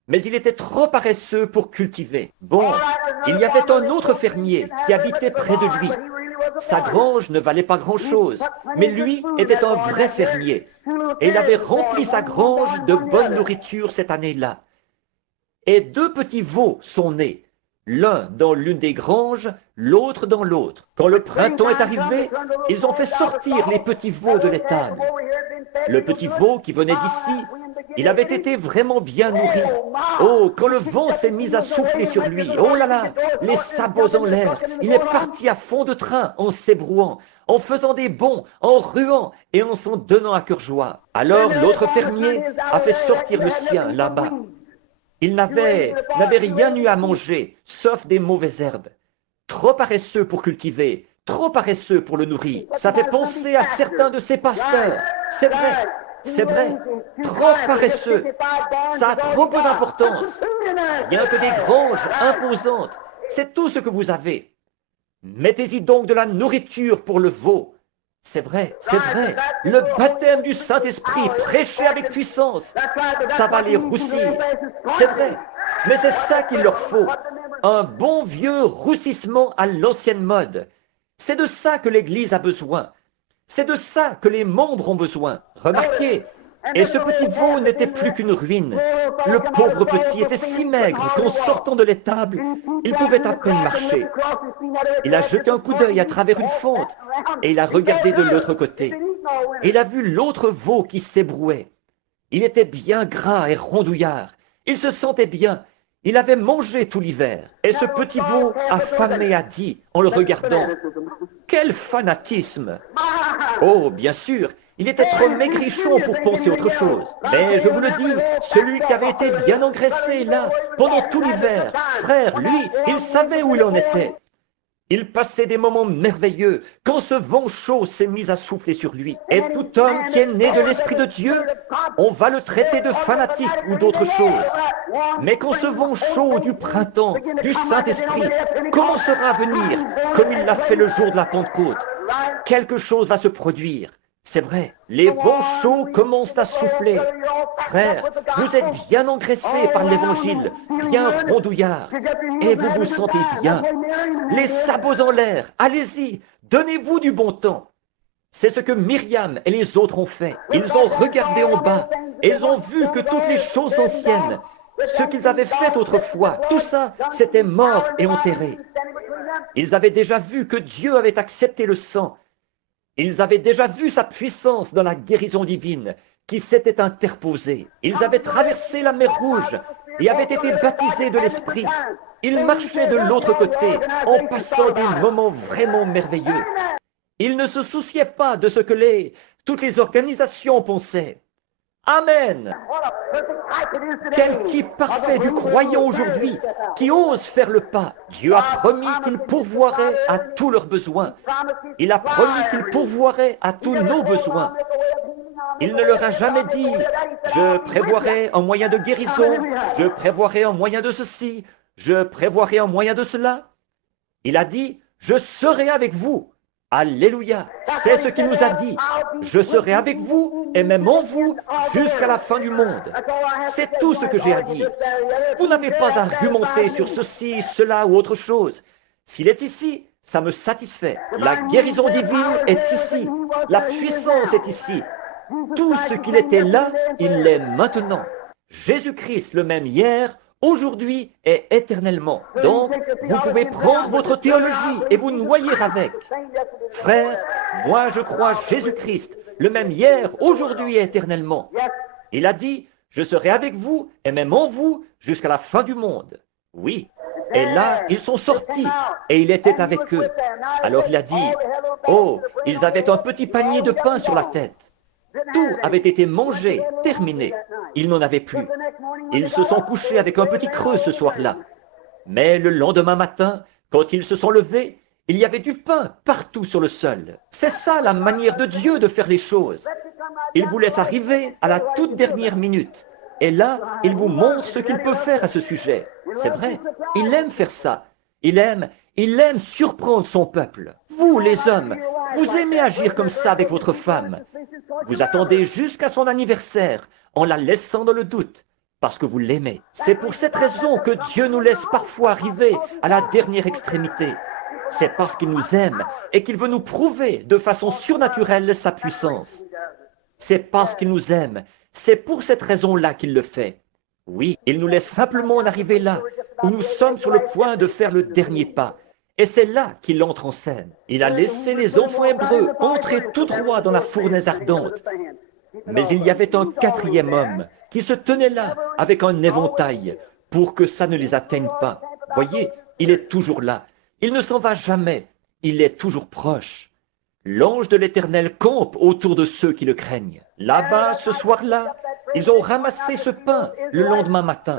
Mais il était trop paresseux pour cultiver. Bon, il y avait un autre fermier qui habitait près de lui. Sa grange ne valait pas grand-chose, mais lui était un vrai fermier. Et il avait rempli sa grange de bonne nourriture cette année-là. Et deux petits veaux sont nés, l'un dans l'une des granges, l'autre dans l'autre. Quand le printemps est arrivé, ils ont fait sortir les petits veaux de l'étable. Le petit veau qui venait d'ici, il avait été vraiment bien nourri. Oh, quand le vent s'est mis à souffler sur lui, oh là là, les sabots en l'air, il est parti à fond de train en s'ébrouant, en faisant des bonds, en ruant et en s'en donnant à cœur joie. Alors l'autre fermier a fait sortir le sien là-bas. Il n'avait rien eu à manger, sauf des mauvaises herbes. Trop paresseux pour cultiver, trop paresseux pour le nourrir. Ça fait penser à certains de ces pasteurs. C'est vrai, c'est vrai. Trop paresseux. Ça a trop peu d'importance. Rien que des granges imposantes. C'est tout ce que vous avez. Mettez-y donc de la nourriture pour le veau. C'est vrai, c'est vrai. Le baptême du Saint-Esprit, prêché avec puissance, ça va les roussir. C'est vrai. Mais c'est ça qu'il leur faut. Un bon vieux roussissement à l'ancienne mode. C'est de ça que l'Église a besoin. C'est de ça que les membres ont besoin. Remarquez, et ce petit veau n'était plus qu'une ruine. Le pauvre petit était si maigre qu'en sortant de l'étable, il pouvait à peine marcher. Il a jeté un coup d'œil à travers une fente et il a regardé de l'autre côté. Et il a vu l'autre veau qui s'ébrouait. Il était bien gras et rondouillard. Il se sentait bien. Il avait mangé tout l'hiver. Et ce petit veau affamé a dit, en le regardant, « Quel fanatisme !» Oh, bien sûr, il était trop maigrichon pour penser autre chose. Mais je vous le dis, celui qui avait été bien engraissé là, pendant tout l'hiver, frère, lui, il savait où il en était. Il passait des moments merveilleux quand ce vent chaud s'est mis à souffler sur lui. Et tout homme qui est né de l'Esprit de Dieu, on va le traiter de fanatique ou d'autre chose. Mais quand ce vent chaud du printemps, du Saint-Esprit, commencera à venir, comme il l'a fait le jour de la Pentecôte, quelque chose va se produire. C'est vrai, les vents chauds commencent à souffler. Frère, vous êtes bien engraissés par l'Évangile, bien rondouillard, et vous vous sentez bien. Les sabots en l'air, allez-y, donnez-vous du bon temps. C'est ce que Myriam et les autres ont fait. Ils ont regardé en bas et ils ont vu que toutes les choses anciennes, ce qu'ils avaient fait autrefois, tout ça, c'était mort et enterré. Ils avaient déjà vu que Dieu avait accepté le sang. Ils avaient déjà vu sa puissance dans la guérison divine qui s'était interposée. Ils avaient traversé la mer Rouge et avaient été baptisés de l'Esprit. Ils marchaient de l'autre côté en passant des moments vraiment merveilleux. Ils ne se souciaient pas de ce que toutes les organisations pensaient. Amen. Quel type parfait du croyant aujourd'hui qui ose faire le pas. Dieu a promis qu'il pourvoirait à tous leurs besoins. Il a promis qu'il pourvoirait à tous nos besoins. Il ne leur a jamais dit, je prévoirai un moyen de guérison, je prévoirai un moyen de ceci, je prévoirai un moyen de cela. Il a dit, je serai avec vous. Alléluia. C'est ce qu'il nous a dit. Je serai avec vous et même en vous jusqu'à la fin du monde. C'est tout ce que j'ai à dire. Vous n'avez pas à argumenter sur ceci, cela ou autre chose. S'il est ici, ça me satisfait. La guérison divine est ici. La puissance est ici. Tout ce qu'il était là, il l'est maintenant. Jésus-Christ le même hier, aujourd'hui et éternellement. Donc, vous pouvez prendre votre théologie et vous noyer avec. Frère, moi je crois Jésus-Christ, le même hier, aujourd'hui et éternellement. Il a dit, je serai avec vous et même en vous jusqu'à la fin du monde. Oui. Et là, ils sont sortis et il était avec eux. Alors il a dit, oh, ils avaient un petit panier de pain sur la tête. Tout avait été mangé, terminé. Ils n'en avaient plus. Ils se sont couchés avec un petit creux ce soir-là. Mais le lendemain matin, quand ils se sont levés, il y avait du pain partout sur le sol. C'est ça la manière de Dieu de faire les choses. Il vous laisse arriver à la toute dernière minute. Et là, il vous montre ce qu'il peut faire à ce sujet. C'est vrai, il aime faire ça. Il aime surprendre son peuple. Vous, les hommes, vous aimez agir comme ça avec votre femme. Vous attendez jusqu'à son anniversaire en la laissant dans le doute, parce que vous l'aimez. C'est pour cette raison que Dieu nous laisse parfois arriver à la dernière extrémité. C'est parce qu'il nous aime et qu'il veut nous prouver de façon surnaturelle sa puissance. C'est parce qu'il nous aime. C'est pour cette raison-là qu'il le fait. Oui, il nous laisse simplement en arriver là, où nous sommes sur le point de faire le dernier pas. Et c'est là qu'il entre en scène. Il a laissé les enfants hébreux entrer tout droit dans la fournaise ardente. Mais il y avait un quatrième homme qui se tenait là avec un éventail pour que ça ne les atteigne pas. Voyez, il est toujours là. Il ne s'en va jamais. Il est toujours proche. L'ange de l'Éternel campe autour de ceux qui le craignent. Là-bas, ce soir-là, ils ont ramassé ce pain le lendemain matin.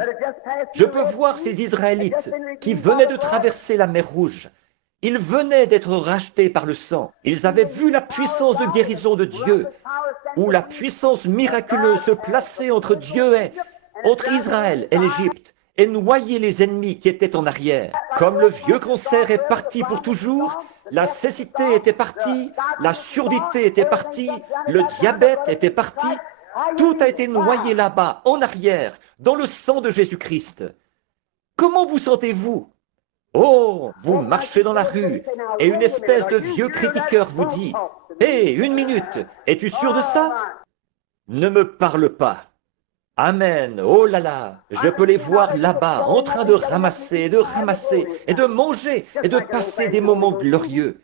Je peux voir ces Israélites qui venaient de traverser la mer Rouge. Ils venaient d'être rachetés par le sang. Ils avaient vu la puissance de guérison de Dieu, où la puissance miraculeuse se plaçait entre Israël et l'Égypte, et noyer les ennemis qui étaient en arrière. Comme le vieux cancer est parti pour toujours, la cécité était partie, la surdité était partie, le diabète était parti. Tout a été noyé là-bas, en arrière, dans le sang de Jésus-Christ. Comment vous sentez-vous? Oh, vous marchez dans la rue et une espèce de vieux critiqueur vous dit « Hé, une minute, es-tu sûr de ça? Ne me parle pas. » Amen, oh là là, je peux les voir là-bas en train de ramasser et de manger et de passer des moments glorieux.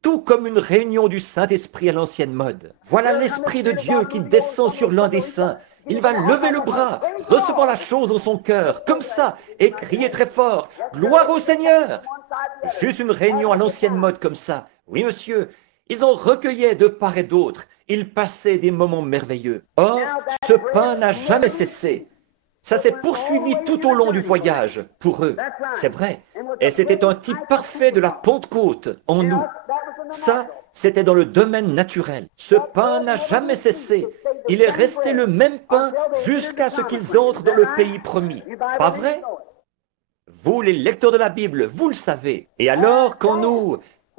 Tout comme une réunion du Saint-Esprit à l'ancienne mode. Voilà l'Esprit de Dieu qui descend sur l'un des saints. Il va lever le bras, recevoir la chose dans son cœur, comme ça, et crier très fort « Gloire au Seigneur !» Juste une réunion à l'ancienne mode comme ça. Oui, monsieur, ils en recueillaient de part et d'autre. Ils passaient des moments merveilleux. Or, ce pain n'a jamais cessé. Ça s'est poursuivi tout au long du voyage, pour eux. C'est vrai. Et c'était un type parfait de la Pentecôte en nous. Ça, c'était dans le domaine naturel. Ce pain n'a jamais cessé. Il est resté le même pain jusqu'à ce qu'ils entrent dans le pays promis. Pas vrai? Vous, les lecteurs de la Bible, vous le savez. Et alors, quand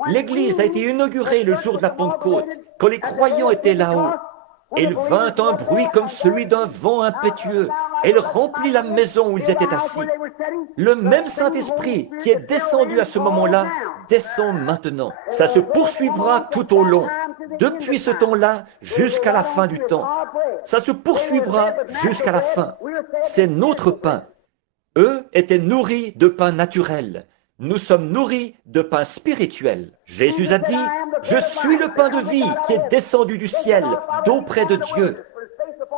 l'Église a été inaugurée le jour de la Pentecôte, quand les croyants étaient là-haut, il vint un bruit comme celui d'un vent impétueux, et il remplit la maison où ils étaient assis. Le même Saint-Esprit qui est descendu à ce moment-là, descend maintenant. Ça se poursuivra tout au long, depuis ce temps-là jusqu'à la fin du temps. Ça se poursuivra jusqu'à la fin. C'est notre pain. Eux étaient nourris de pain naturel. Nous sommes nourris de pain spirituel. Jésus a dit, « Je suis le pain de vie qui est descendu du ciel, d'auprès de Dieu. »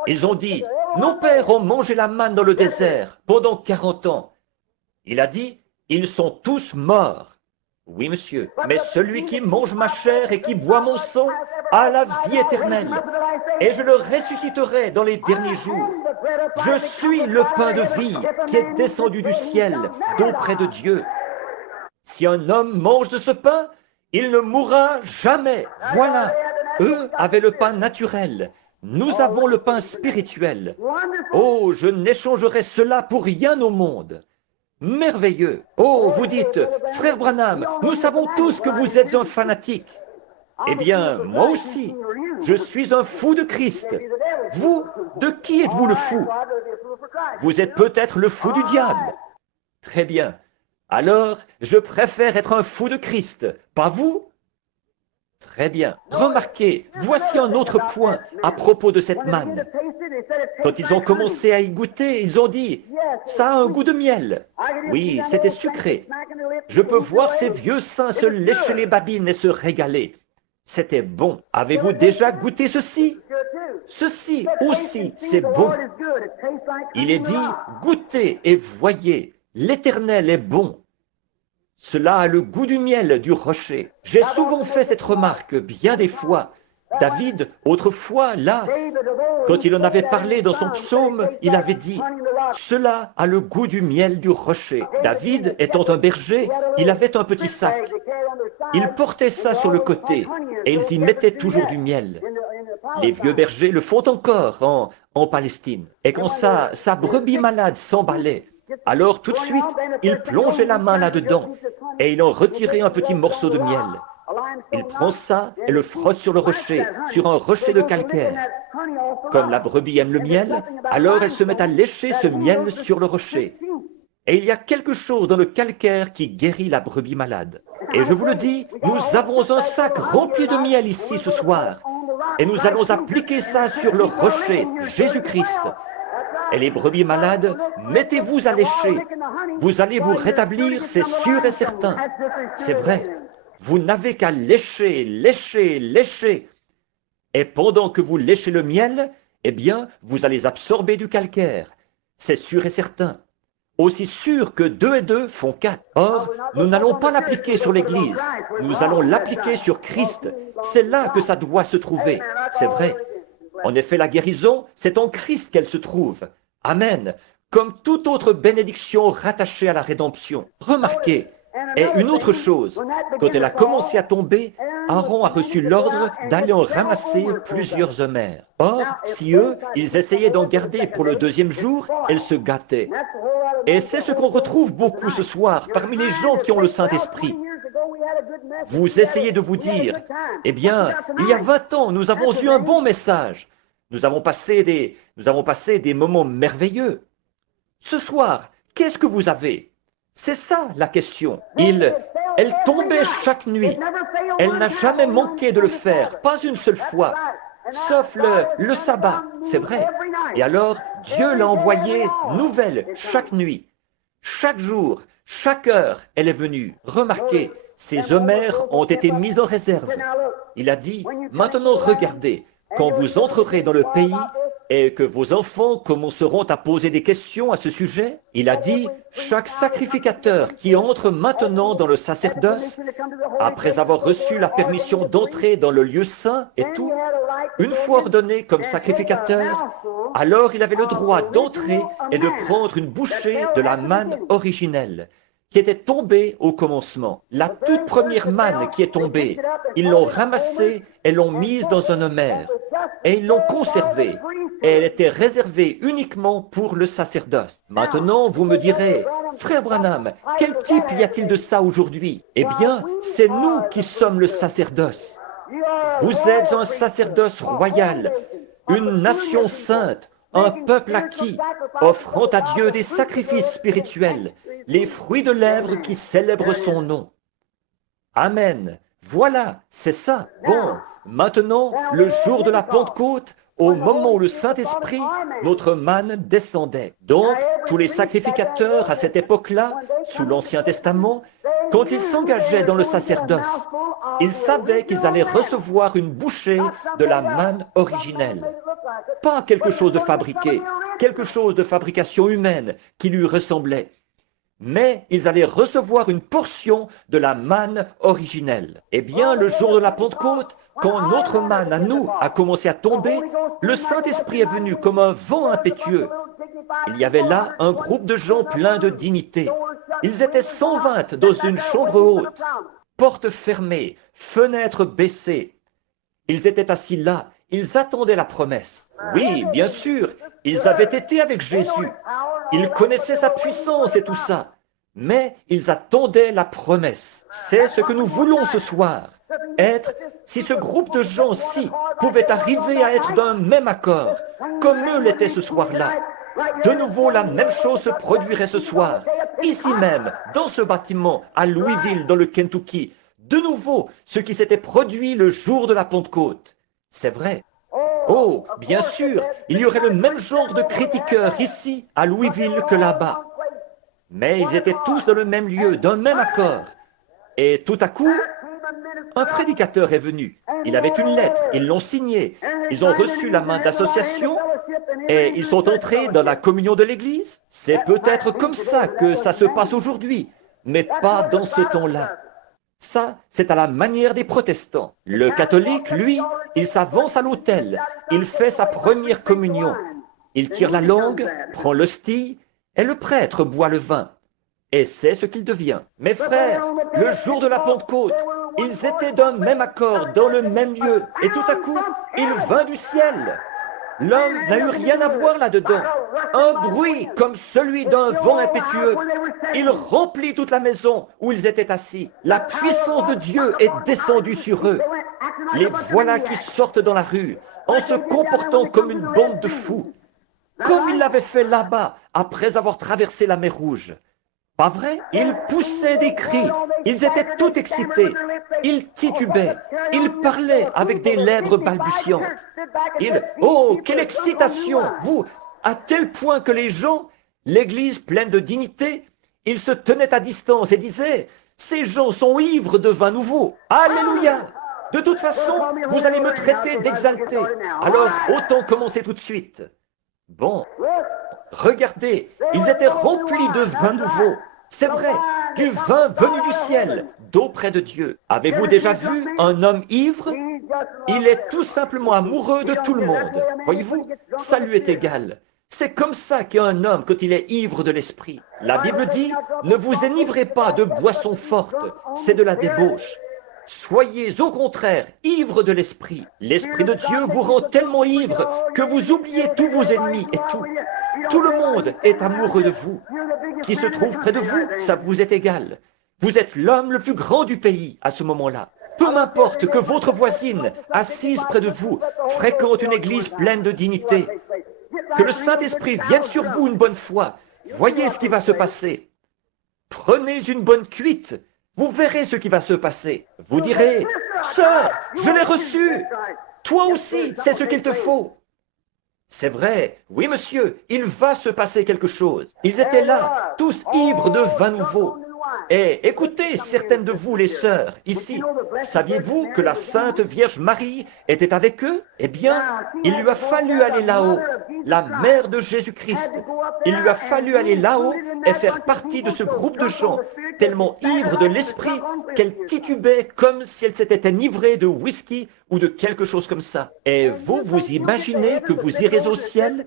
Ils ont dit, « Nos pères ont mangé la manne dans le désert pendant 40 ans. » Il a dit, « Ils sont tous morts. » Oui, monsieur, mais celui qui mange ma chair et qui boit mon sang a la vie éternelle. Et je le ressusciterai dans les derniers jours. Je suis le pain de vie qui est descendu du ciel, d'auprès de Dieu. Si un homme mange de ce pain, il ne mourra jamais. Voilà, eux avaient le pain naturel. Nous avons le pain spirituel. Oh, je n'échangerai cela pour rien au monde. Merveilleux. Oh, vous dites, frère Branham, nous savons tous que vous êtes un fanatique. Eh bien, moi aussi, je suis un fou de Christ. Vous, de qui êtes-vous le fou? Vous êtes peut-être le fou du diable. Très bien. Alors, je préfère être un fou de Christ. Pas vous? Très bien. Remarquez, voici un autre point à propos de cette manne. Quand ils ont commencé à y goûter, ils ont dit, ça a un goût de miel. Oui, c'était sucré. Je peux voir ces vieux saints se lécher les babines et se régaler. C'était bon. Avez-vous déjà goûté ceci? Ceci aussi, c'est bon. Il est dit, goûtez et voyez, l'Éternel est bon. Cela a le goût du miel du rocher. J'ai souvent fait cette remarque bien des fois. David, autrefois, là, quand il en avait parlé dans son psaume, il avait dit, « Cela a le goût du miel du rocher. » David, étant un berger, il avait un petit sac. Il portait ça sur le côté et ils y mettaient toujours du miel. Les vieux bergers le font encore en Palestine. Et quand sa brebis malade s'emballait, alors tout de suite, il plongeait la main là-dedans et il en retirait un petit morceau de miel. Il prend ça et le frotte sur le rocher, sur un rocher de calcaire. Comme la brebis aime le miel, alors elle se met à lécher ce miel sur le rocher. Et il y a quelque chose dans le calcaire qui guérit la brebis malade. Et je vous le dis, nous avons un sac rempli de miel ici ce soir. Et nous allons appliquer ça sur le rocher, Jésus-Christ. Et les brebis malades, mettez-vous à lécher. Vous allez vous rétablir, c'est sûr et certain. C'est vrai. Vous n'avez qu'à lécher, lécher, lécher. Et pendant que vous léchez le miel, eh bien, vous allez absorber du calcaire. C'est sûr et certain. Aussi sûr que 2 et 2 font 4. Or, nous n'allons pas l'appliquer sur l'Église. Nous allons l'appliquer sur Christ. C'est là que ça doit se trouver. C'est vrai. En effet, la guérison, c'est en Christ qu'elle se trouve. Amen. Comme toute autre bénédiction rattachée à la rédemption. Remarquez, et une autre chose, quand elle a commencé à tomber, Aaron a reçu l'ordre d'aller en ramasser plusieurs homères. Or, si eux, ils essayaient d'en garder pour le 2e jour, elle se gâtait. Et c'est ce qu'on retrouve beaucoup ce soir parmi les gens qui ont le Saint-Esprit. Vous essayez de vous dire, eh bien, il y a 20 ans, nous avons eu un bon message. Nous avons passé des moments merveilleux. Ce soir, qu'est-ce que vous avez? C'est ça la question. Elle tombait chaque nuit. Elle n'a jamais manqué de le faire, pas une seule fois, sauf le sabbat, c'est vrai. Et alors, Dieu l'a envoyée nouvelle chaque nuit. Chaque jour, chaque heure, elle est venue. Remarquez, ces homères ont été mises en réserve. Il a dit, maintenant regardez, quand vous entrerez dans le pays et que vos enfants commenceront à poser des questions à ce sujet, il a dit, chaque sacrificateur qui entre maintenant dans le sacerdoce, après avoir reçu la permission d'entrer dans le lieu saint et tout, une fois ordonné comme sacrificateur, alors il avait le droit d'entrer et de prendre une bouchée de la manne originelle, qui était tombée au commencement. La toute première manne qui est tombée, ils l'ont ramassée et l'ont mise dans un homère. Et ils l'ont conservée. Et elle était réservée uniquement pour le sacerdoce. Maintenant, vous me direz, frère Branham, quel type y a-t-il de ça aujourd'hui? Eh bien, c'est nous qui sommes le sacerdoce. Vous êtes un sacerdoce royal, une nation sainte, un peuple acquis, offrant à Dieu des sacrifices spirituels, les fruits de lèvres qui célèbrent son nom. Amen. Voilà, c'est ça. Bon, maintenant, le jour de la Pentecôte, au moment où le Saint-Esprit, notre manne, descendait. Donc, tous les sacrificateurs à cette époque-là, sous l'Ancien Testament, quand ils s'engageaient dans le sacerdoce, ils savaient qu'ils allaient recevoir une bouchée de la manne originelle. Pas quelque chose de fabriqué, quelque chose de fabrication humaine qui lui ressemblait. Mais ils allaient recevoir une portion de la manne originelle. Eh bien, le jour de la Pentecôte, quand notre manne à nous a commencé à tomber, le Saint-Esprit est venu comme un vent impétueux. Il y avait là un groupe de gens pleins de dignité. Ils étaient 120 dans une chambre haute, portes fermées, fenêtres baissées. Ils étaient assis là Ils attendaient la promesse. Oui, bien sûr, ils avaient été avec Jésus. Ils connaissaient sa puissance et tout ça. Mais ils attendaient la promesse. C'est ce que nous voulons ce soir. Être, si ce groupe de gens-ci pouvait arriver à être d'un même accord, comme eux l'étaient ce soir-là, de nouveau la même chose se produirait ce soir, ici même, dans ce bâtiment, à Louisville, dans le Kentucky. De nouveau, ce qui s'était produit le jour de la Pentecôte. C'est vrai. Oh, bien sûr, il y aurait le même genre de critiqueurs ici, à Louisville, que là-bas. Mais ils étaient tous dans le même lieu, d'un même accord. Et tout à coup, un prédicateur est venu. Il avait une lettre, ils l'ont signée. Ils ont reçu la main d'association et ils sont entrés dans la communion de l'Église. C'est peut-être comme ça que ça se passe aujourd'hui, mais pas dans ce temps-là. Ça, c'est à la manière des protestants. Le catholique, lui, il s'avance à l'autel. Il fait sa première communion. Il tire la langue, prend l'hostie, et le prêtre boit le vin. Et c'est ce qu'il devient. Mes frères, le jour de la Pentecôte, ils étaient d'un même accord, dans le même lieu, et tout à coup, il vint du ciel. L'homme n'a eu rien à voir là-dedans. Un bruit comme celui d'un vent impétueux. Il remplit toute la maison où ils étaient assis. La puissance de Dieu est descendue sur eux. Les voilà qui sortent dans la rue, en se comportant comme une bande de fous. Comme ils l'avaient fait là-bas, après avoir traversé la mer Rouge. Pas vrai? Ils poussaient des cris. Ils étaient tout excités. Ils titubaient. Ils parlaient avec des lèvres balbutiantes. Oh, quelle excitation! Vous, à tel point que les gens, l'église pleine de dignité, ils se tenaient à distance et disaient, ces gens sont ivres de vin nouveau. Alléluia! De toute façon, vous allez me traiter d'exalté. Alors, autant commencer tout de suite. Bon, regardez, ils étaient remplis de vin nouveau. C'est vrai, du vin venu du ciel, d'auprès de Dieu. Avez-vous déjà vu un homme ivre? Il est tout simplement amoureux de tout le monde. Voyez-vous, ça lui est égal. C'est comme ça qu'est un homme quand il est ivre de l'esprit. La Bible dit, ne vous enivrez pas de boissons fortes, c'est de la débauche. Soyez au contraire ivres de l'esprit. L'esprit de Dieu vous rend tellement ivre que vous oubliez tous vos ennemis et tout. Tout le monde est amoureux de vous. Qui se trouve près de vous, ça vous est égal. Vous êtes l'homme le plus grand du pays à ce moment-là. Peu m'importe que votre voisine, assise près de vous, fréquente une église pleine de dignité. Que le Saint-Esprit vienne sur vous une bonne fois. Voyez ce qui va se passer. Prenez une bonne cuite. Vous verrez ce qui va se passer. Vous direz, « Sœur, je l'ai reçu. Toi aussi, c'est ce qu'il te faut. » C'est vrai, oui monsieur, il va se passer quelque chose. Ils étaient là, tous ivres de vin nouveau. Et écoutez, certaines de vous les sœurs, ici, saviez-vous que la Sainte Vierge Marie était avec eux? Eh bien, il lui a fallu aller là-haut, la mère de Jésus-Christ. Il lui a fallu aller là-haut et faire partie de ce groupe de gens, tellement ivres de l'esprit qu'elle titubait comme si elle s'était enivrée de whisky ou de quelque chose comme ça. Et vous, vous imaginez que vous irez au ciel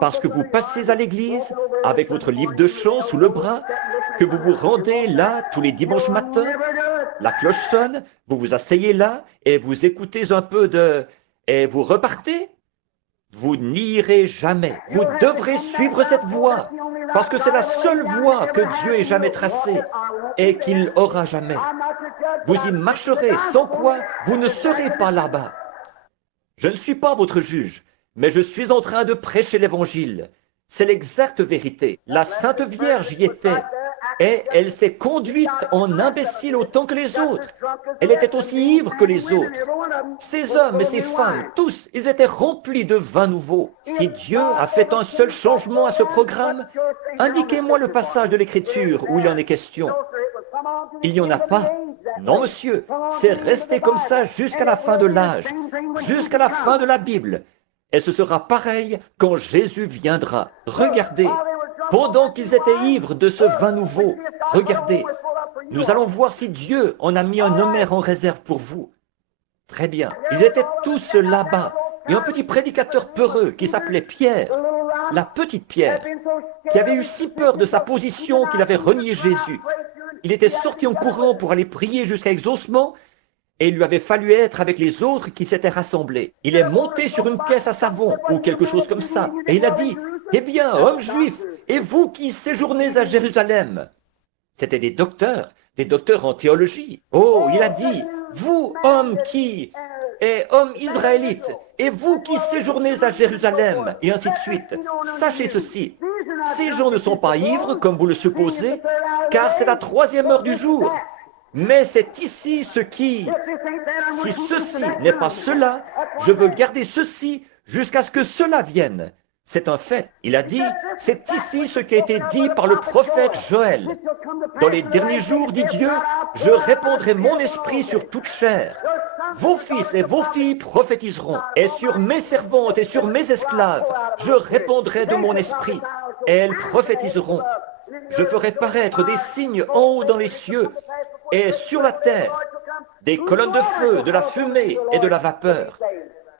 parce que vous passez à l'église avec votre livre de chant sous le bras, que vous vous rendez là tous les dimanches matins, la cloche sonne, vous vous asseyez là et vous écoutez un peu de... et vous repartez? Vous n'irez jamais. Vous devrez suivre cette voie parce que c'est la seule voie que Dieu ait jamais tracée et qu'il aura jamais. Vous y marcherez, sans quoi vous ne serez pas là-bas. Je ne suis pas votre juge, mais je suis en train de prêcher l'Évangile. C'est l'exacte vérité. La Sainte Vierge y était. Et elle s'est conduite en imbécile autant que les autres. Elle était aussi ivre que les autres. Ces hommes et ces femmes, tous, ils étaient remplis de vin nouveau. Si Dieu a fait un seul changement à ce programme, indiquez-moi le passage de l'Écriture où il en est question. Il n'y en a pas. Non, monsieur, c'est resté comme ça jusqu'à la fin de l'âge, jusqu'à la fin de la Bible. Et ce sera pareil quand Jésus viendra. Regardez. Pendant qu'ils étaient ivres de ce vin nouveau, regardez, nous allons voir si Dieu en a mis un homère en réserve pour vous. Très bien, ils étaient tous là-bas. Et un petit prédicateur peureux qui s'appelait Pierre, la petite Pierre, qui avait eu si peur de sa position qu'il avait renié Jésus. Il était sorti en courant pour aller prier jusqu'à exaucement, et il lui avait fallu être avec les autres qui s'étaient rassemblés. Il est monté sur une caisse à savon ou quelque chose comme ça, et il a dit, « Eh bien, hommes juifs, et vous qui séjournez à Jérusalem ?» C'étaient des docteurs en théologie. Oh, il a dit, « Vous, hommes hommes israélites, et vous qui séjournez à Jérusalem, et ainsi de suite, sachez ceci, ces gens ne sont pas ivres, comme vous le supposez, car c'est la 3e heure du jour. Mais c'est ici ce qui, si ceci n'est pas cela, je veux garder ceci jusqu'à ce que cela vienne. » C'est un fait. Il a dit, c'est ici ce qui a été dit par le prophète Joël. Dans les derniers jours, dit Dieu, je répandrai mon esprit sur toute chair. Vos fils et vos filles prophétiseront, et sur mes servantes et sur mes esclaves, je répandrai de mon esprit, et elles prophétiseront. Je ferai paraître des signes en haut dans les cieux et sur la terre, des colonnes de feu, de la fumée et de la vapeur.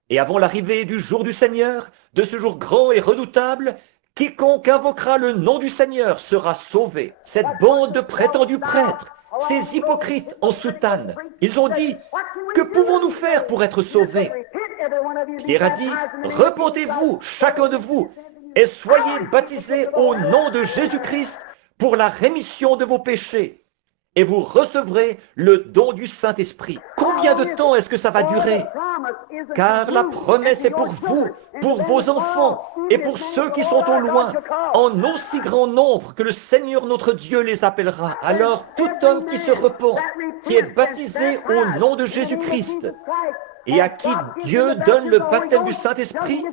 Et avant l'arrivée du jour du Seigneur, de ce jour grand et redoutable, quiconque invoquera le nom du Seigneur sera sauvé. Cette bande de prétendus prêtres, ces hypocrites en soutane, ils ont dit, que pouvons-nous faire pour être sauvés? Pierre a dit, repentez-vous, chacun de vous, et soyez baptisés au nom de Jésus-Christ pour la rémission de vos péchés, et vous recevrez le don du Saint-Esprit. Combien de temps est-ce que ça va durer? Car la promesse est pour vous, pour vos enfants, et pour ceux qui sont au loin, en aussi grand nombre que le Seigneur notre Dieu les appellera. Alors tout homme qui se repent, qui est baptisé au nom de Jésus-Christ, et à qui Dieu donne le baptême du Saint-Esprit,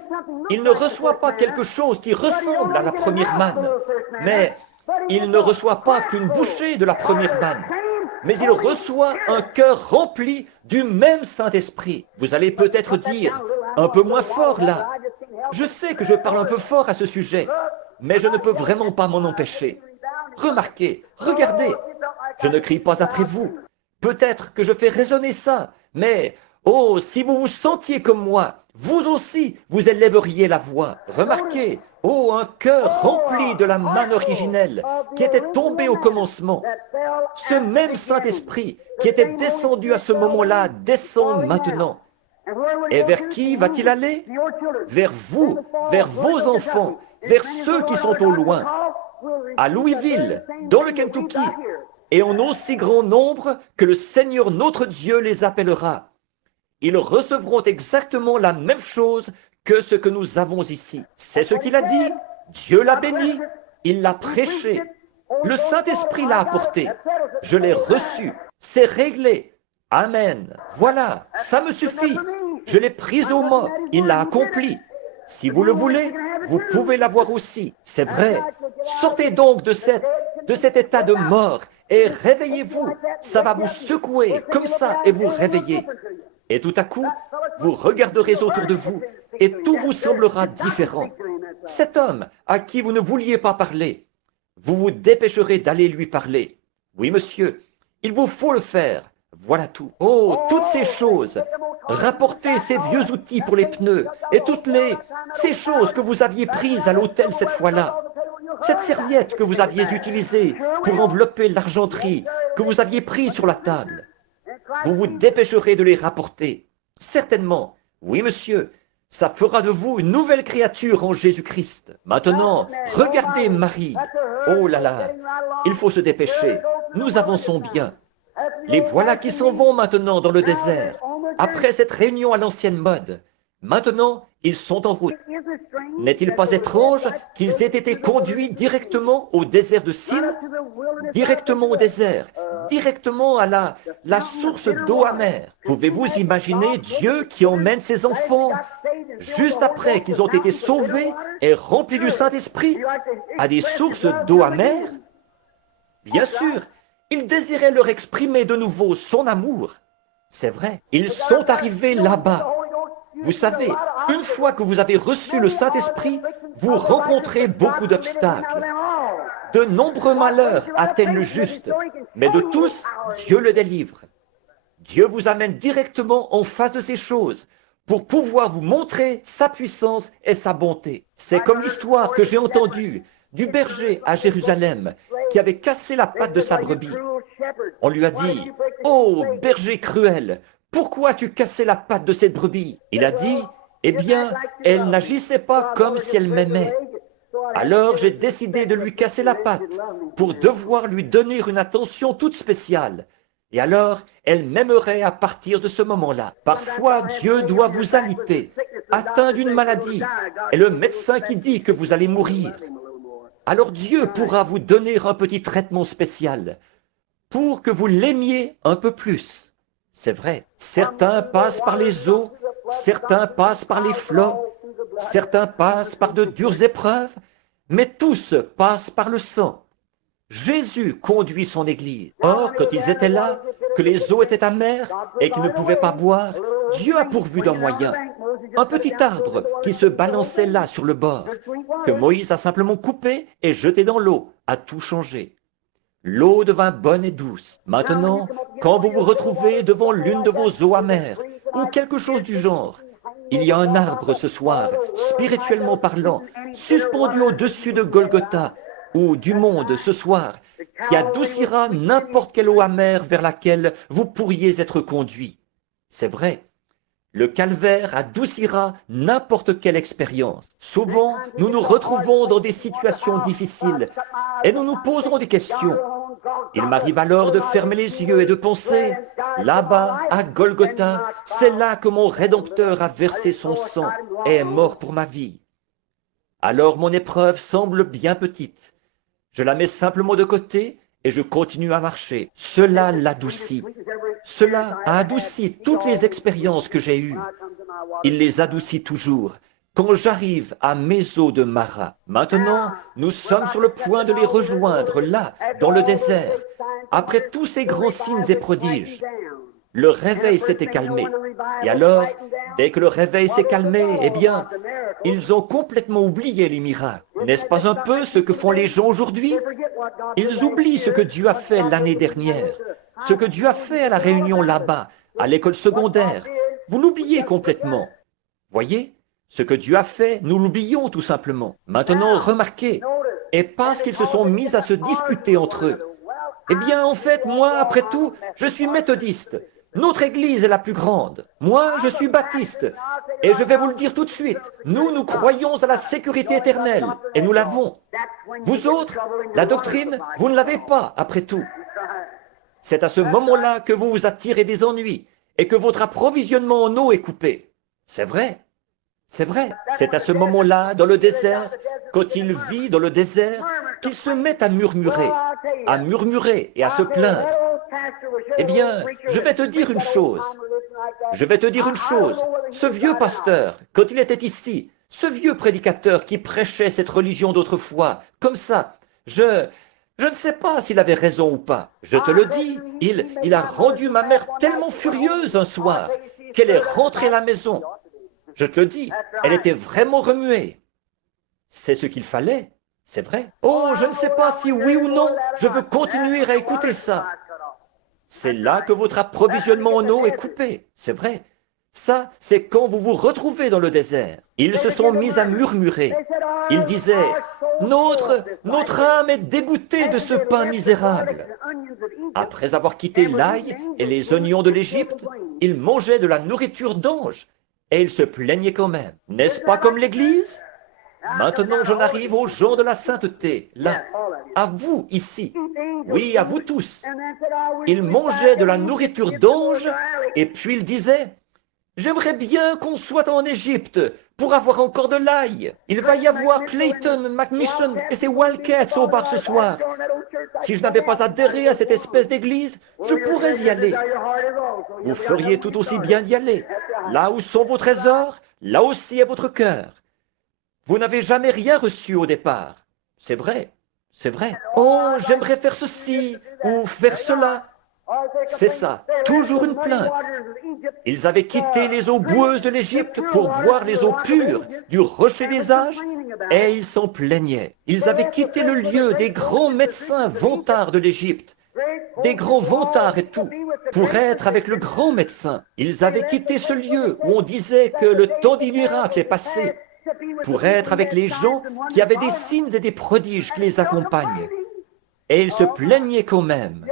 il ne reçoit pas quelque chose qui ressemble à la première manne, mais il ne reçoit pas qu'une bouchée de la première manne, mais il reçoit un cœur rempli du même Saint-Esprit. Vous allez peut-être dire, un peu moins fort là. Je sais que je parle un peu fort à ce sujet, mais je ne peux vraiment pas m'en empêcher. Remarquez, regardez, je ne crie pas après vous. Peut-être que je fais résonner ça, mais oh, si vous vous sentiez comme moi, vous aussi, vous élèveriez la voix. Remarquez, oh, un cœur rempli de la manne originelle qui était tombé au commencement. Ce même Saint-Esprit qui était descendu à ce moment-là descend maintenant. Et vers qui va-t-il aller? Vers vous, vers vos enfants, vers ceux qui sont au loin, à Louisville, dans le Kentucky, et en aussi grand nombre que le Seigneur notre Dieu les appellera. Ils recevront exactement la même chose que ce que nous avons ici. C'est ce qu'il a dit. Dieu l'a béni. Il l'a prêché. Le Saint-Esprit l'a apporté. Je l'ai reçu. C'est réglé. Amen. Voilà, ça me suffit. Je l'ai pris au mot. Il l'a accompli. Si vous le voulez, vous pouvez l'avoir aussi. C'est vrai. Sortez donc de cet état de mort et réveillez-vous. Ça va vous secouer comme ça et vous réveiller. Et tout à coup, vous regarderez autour de vous et tout vous semblera différent. Cet homme à qui vous ne vouliez pas parler, vous vous dépêcherez d'aller lui parler. Oui, monsieur, il vous faut le faire. Voilà tout. Oh, toutes ces choses. Rapportez ces vieux outils pour les pneus et ces choses que vous aviez prises à l'hôtel cette fois-là. Cette serviette que vous aviez utilisée pour envelopper l'argenterie que vous aviez prise sur la table. Vous vous dépêcherez de les rapporter. Certainement. Oui, monsieur. Ça fera de vous une nouvelle créature en Jésus-Christ. Maintenant, regardez Marie. Oh là là, il faut se dépêcher. Nous avançons bien. Les voilà qui s'en vont maintenant dans le désert, après cette réunion à l'ancienne mode. Maintenant, ils sont en route. N'est-il pas étrange qu'ils aient été conduits directement au désert de Sin, directement au désert, directement à la source d'eau amère? Pouvez-vous imaginer Dieu qui emmène ses enfants, juste après qu'ils ont été sauvés et remplis du Saint-Esprit, à des sources d'eau amère? Bien sûr, il désirait leur exprimer de nouveau son amour. C'est vrai, ils sont arrivés là-bas. Vous savez, une fois que vous avez reçu le Saint-Esprit, vous rencontrez beaucoup d'obstacles. De nombreux malheurs atteignent le juste, mais de tous, Dieu le délivre. Dieu vous amène directement en face de ces choses pour pouvoir vous montrer sa puissance et sa bonté. C'est comme l'histoire que j'ai entendue du berger à Jérusalem qui avait cassé la patte de sa brebis. On lui a dit, « Oh, berger cruel, pourquoi as-tu cassé la patte de cette brebis? Il a dit, eh bien, elle n'agissait pas comme si elle m'aimait. Alors j'ai décidé de lui casser la patte pour devoir lui donner une attention toute spéciale. Et alors, elle m'aimerait à partir de ce moment-là. Parfois, Dieu doit vous alité, atteint d'une maladie, et le médecin qui dit que vous allez mourir. Alors Dieu pourra vous donner un petit traitement spécial pour que vous l'aimiez un peu plus. C'est vrai, certains passent par les eaux, certains passent par les flots, certains passent par de dures épreuves, mais tous passent par le sang. Jésus conduit son Église. Or, quand ils étaient là, que les eaux étaient amères et qu'ils ne pouvaient pas boire, Dieu a pourvu d'un moyen. Un petit arbre qui se balançait là sur le bord, que Moïse a simplement coupé et jeté dans l'eau, a tout changé. L'eau devint bonne et douce. Maintenant, quand vous vous retrouvez devant l'une de vos eaux amères, ou quelque chose du genre, il y a un arbre ce soir, spirituellement parlant, suspendu au-dessus de Golgotha, ou du monde ce soir, qui adoucira n'importe quelle eau amère vers laquelle vous pourriez être conduit. C'est vrai, le calvaire adoucira n'importe quelle expérience. Souvent, nous nous retrouvons dans des situations difficiles et nous nous posons des questions. Il m'arrive alors de fermer les yeux et de penser, là-bas, à Golgotha, c'est là que mon Rédempteur a versé son sang et est mort pour ma vie. Alors mon épreuve semble bien petite. Je la mets simplement de côté et je continue à marcher. Cela l'adoucit. Cela a adouci toutes les expériences que j'ai eues. Il les adoucit toujours. Quand j'arrive à mes eaux de Mara, maintenant, nous sommes sur le point de les rejoindre, là, dans le désert, après tous ces grands signes et prodiges. Le réveil s'était calmé. Et alors, dès que le réveil s'est calmé, eh bien, ils ont complètement oublié les miracles. N'est-ce pas un peu ce que font les gens aujourd'hui? Ils oublient ce que Dieu a fait l'année dernière, ce que Dieu a fait à la réunion là-bas, à l'école secondaire. Vous l'oubliez complètement. Voyez, ce que Dieu a fait, nous l'oublions tout simplement. Maintenant, remarquez, et parce qu'ils se sont mis à se disputer entre eux, eh bien, en fait, moi, après tout, je suis méthodiste. Notre Église est la plus grande. Moi, je suis baptiste. Et je vais vous le dire tout de suite. Nous croyons à la sécurité éternelle. Et nous l'avons. Vous autres, la doctrine, vous ne l'avez pas, après tout. C'est à ce moment-là que vous vous attirez des ennuis et que votre approvisionnement en eau est coupé. C'est vrai. C'est vrai. C'est à ce moment-là, dans le désert, quand il vit dans le désert, qu'il se met à murmurer et à se plaindre. Eh bien, je vais te dire une chose. Je vais te dire une chose. Ce vieux pasteur, quand il était ici, ce vieux prédicateur qui prêchait cette religion d'autrefois, comme ça, je ne sais pas s'il avait raison ou pas. Je te le dis, il a rendu ma mère tellement furieuse un soir qu'elle est rentrée à la maison. Je te le dis, elle était vraiment remuée. C'est ce qu'il fallait, c'est vrai. Oh, je ne sais pas si oui ou non, je veux continuer à écouter ça. C'est là que votre approvisionnement en eau est coupé, c'est vrai. Ça, c'est quand vous vous retrouvez dans le désert. Ils se sont mis à murmurer. Ils disaient, notre âme est dégoûtée de ce pain misérable. Après avoir quitté l'ail et les oignons de l'Égypte, ils mangeaient de la nourriture d'ange. Et ils se plaignaient quand même. N'est-ce pas comme l'Église? Maintenant, j'en arrive aux gens de la sainteté, là, à vous ici. Oui, à vous tous. Ils mangeaient de la nourriture d'ange et puis ils disaient, j'aimerais bien qu'on soit en Égypte pour avoir encore de l'ail. Il va y avoir Clayton, McMission et ses Wildcats au bar ce soir. Si je n'avais pas adhéré à cette espèce d'église, je pourrais y aller. Vous feriez tout aussi bien d'y aller. Là où sont vos trésors, là aussi est votre cœur. Vous n'avez jamais rien reçu au départ. C'est vrai, c'est vrai. Oh, j'aimerais faire ceci ou faire cela. C'est ça, toujours une plainte. Ils avaient quitté les eaux boueuses de l'Égypte pour boire les eaux pures du rocher des âges et ils s'en plaignaient. Ils avaient quitté le lieu des grands médecins vantards de l'Égypte, des grands vantards et tout, pour être avec le grand médecin. Ils avaient quitté ce lieu où on disait que le temps des miracles est passé, pour être avec les gens qui avaient des signes et des prodiges qui les accompagnent. Et ils se plaignaient quand même.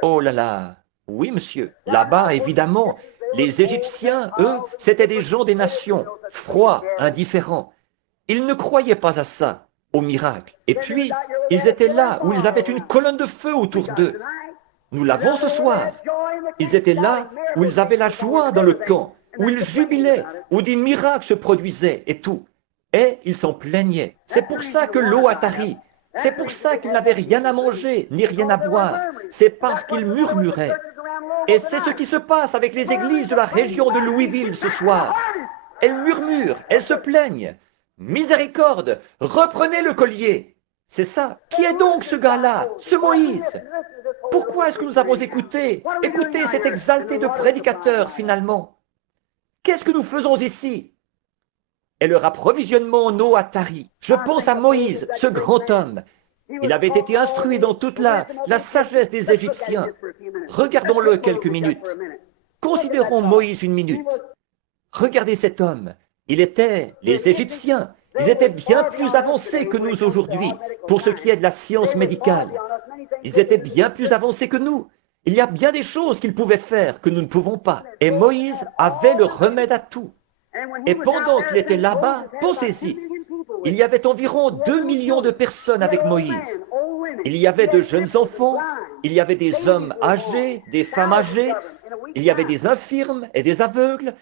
Oh là là, oui monsieur. Là-bas, évidemment, Les Égyptiens, eux, c'étaient des gens des nations, froids, indifférents. Ils ne croyaient pas à ça, au miracle. Et puis, ils étaient là où ils avaient une colonne de feu autour d'eux. Nous l'avons ce soir. Ils étaient là où ils avaient la joie dans le camp, où ils jubilaient, où des miracles se produisaient et tout. Et ils s'en plaignaient. C'est pour ça que l'eau a tari. C'est pour ça qu'ils n'avaient rien à manger, ni rien à boire. C'est parce qu'ils murmuraient. Et c'est ce qui se passe avec les églises de la région de Louisville ce soir. Elles murmurent, elles se plaignent. Miséricorde, reprenez le collier. C'est ça. Qui est donc ce gars-là, ce Moïse? Pourquoi est-ce que nous avons écouté cet exalté de prédicateur finalement? Qu'est-ce que nous faisons ici? Et leur approvisionnement en eau a tari. Je pense à Moïse, ce grand homme. Il avait été instruit dans toute la sagesse des Égyptiens. Regardons-le quelques minutes. Considérons Moïse une minute. Regardez cet homme. Il était les Égyptiens. Ils étaient bien plus avancés que nous aujourd'hui pour ce qui est de la science médicale. Ils étaient bien plus avancés que nous. Il y a bien des choses qu'ils pouvaient faire que nous ne pouvons pas. Et Moïse avait le remède à tout. Et pendant qu'il était là-bas, pensez-y, il y avait environ 2 millions de personnes avec Moïse. Il y avait de jeunes enfants, il y avait des hommes âgés, des femmes âgées, il y avait des infirmes et des aveugles.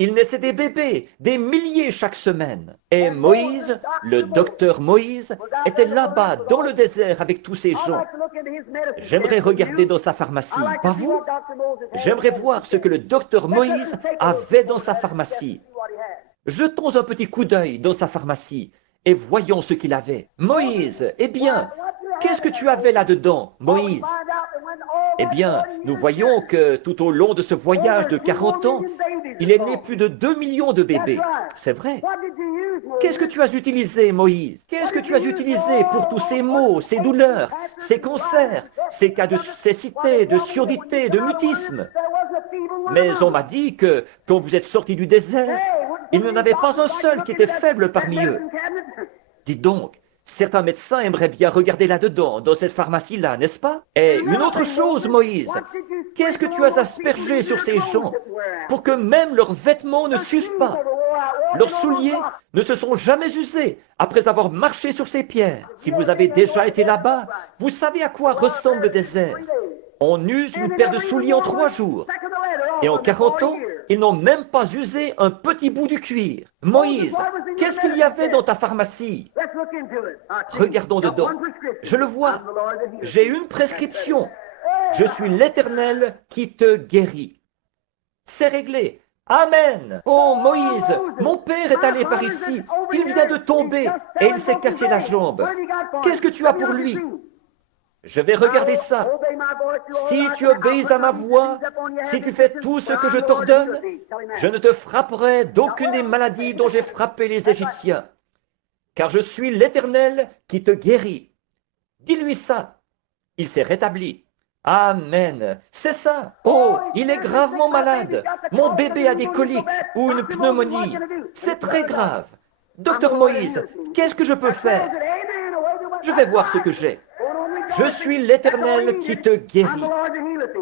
Il naissait des bébés, des milliers chaque semaine. Et Moïse, le docteur Moïse, était là-bas dans le désert avec tous ces gens. J'aimerais regarder dans sa pharmacie, pas vous? J'aimerais voir ce que le docteur Moïse avait dans sa pharmacie. Jetons un petit coup d'œil dans sa pharmacie et voyons ce qu'il avait. Moïse, eh bien, qu'est-ce que tu avais là-dedans, Moïse? Eh bien, nous voyons que tout au long de ce voyage de 40 ans, il est né plus de 2 millions de bébés. C'est vrai. Qu'est-ce que tu as utilisé, Moïse? Qu'est-ce que tu as utilisé pour tous ces maux, ces douleurs, ces cancers, ces cas de cécité, de surdité, de mutisme? Mais on m'a dit que quand vous êtes sortis du désert, il n'y en avait pas un seul qui était faible parmi eux. Dites donc, certains médecins aimeraient bien regarder là-dedans, dans cette pharmacie-là, n'est-ce pas? Et une autre chose, Moïse, qu'est-ce que tu as aspergé sur ces gens pour que même leurs vêtements ne s'usent pas? Leurs souliers ne se sont jamais usés après avoir marché sur ces pierres. Si vous avez déjà été là-bas, vous savez à quoi ressemble le désert. On use une paire de souliers en 3 jours. Et en 40 ans, ils n'ont même pas usé un petit bout du cuir. Moïse, qu'est-ce qu'il y avait dans ta pharmacie? Regardons dedans. Je le vois. J'ai une prescription. Je suis l'Éternel qui te guérit. C'est réglé. Amen. Oh Moïse, mon père est allé par ici. Il vient de tomber et il s'est cassé la jambe. Qu'est-ce que tu as pour lui? Je vais regarder ça. Si tu obéis à ma voix, si tu fais tout ce que je t'ordonne, je ne te frapperai d'aucune des maladies dont j'ai frappé les Égyptiens. Car je suis l'Éternel qui te guérit. Dis-lui ça. Il s'est rétabli. Amen. C'est ça. Oh, il est gravement malade. Mon bébé a des coliques ou une pneumonie. C'est très grave. Docteur Moïse, qu'est-ce que je peux faire? Je vais voir ce que j'ai. Je suis l'Éternel qui te guérit.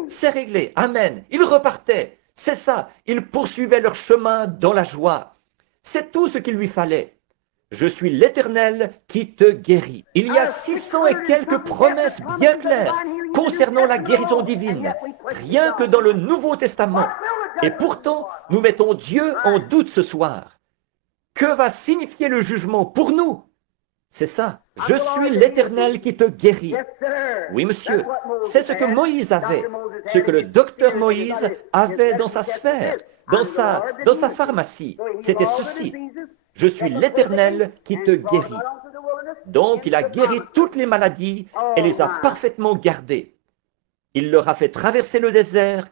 C'est réglé. Amen. Ils repartaient. C'est ça. Ils poursuivaient leur chemin dans la joie. C'est tout ce qu'il lui fallait. Je suis l'Éternel qui te guérit. Il y a 600 et quelques promesses bien claires concernant la guérison divine, rien que dans le Nouveau Testament. Et pourtant, nous mettons Dieu en doute ce soir. Que va signifier le jugement pour nous? C'est ça. Je suis l'Éternel qui te guérit. Oui, monsieur. C'est ce que Moïse avait. Ce que le docteur Moïse avait dans sa sphère, dans sa pharmacie. C'était ceci. Je suis l'Éternel qui te guérit. Donc, il a guéri toutes les maladies et les a parfaitement gardées. Il leur a fait traverser le désert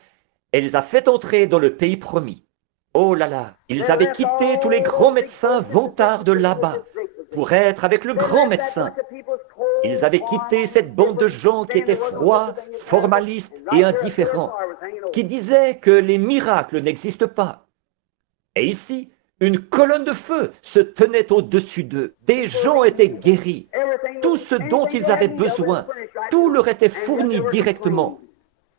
et les a fait entrer dans le pays promis. Oh là là, ils avaient quitté tous les grands médecins vantards de là-bas pour être avec le grand médecin. Ils avaient quitté cette bande de gens qui étaient froids, formalistes et indifférents, qui disaient que les miracles n'existent pas. Et ici, une colonne de feu se tenait au-dessus d'eux. Des gens étaient guéris. Tout ce dont ils avaient besoin, tout leur était fourni directement.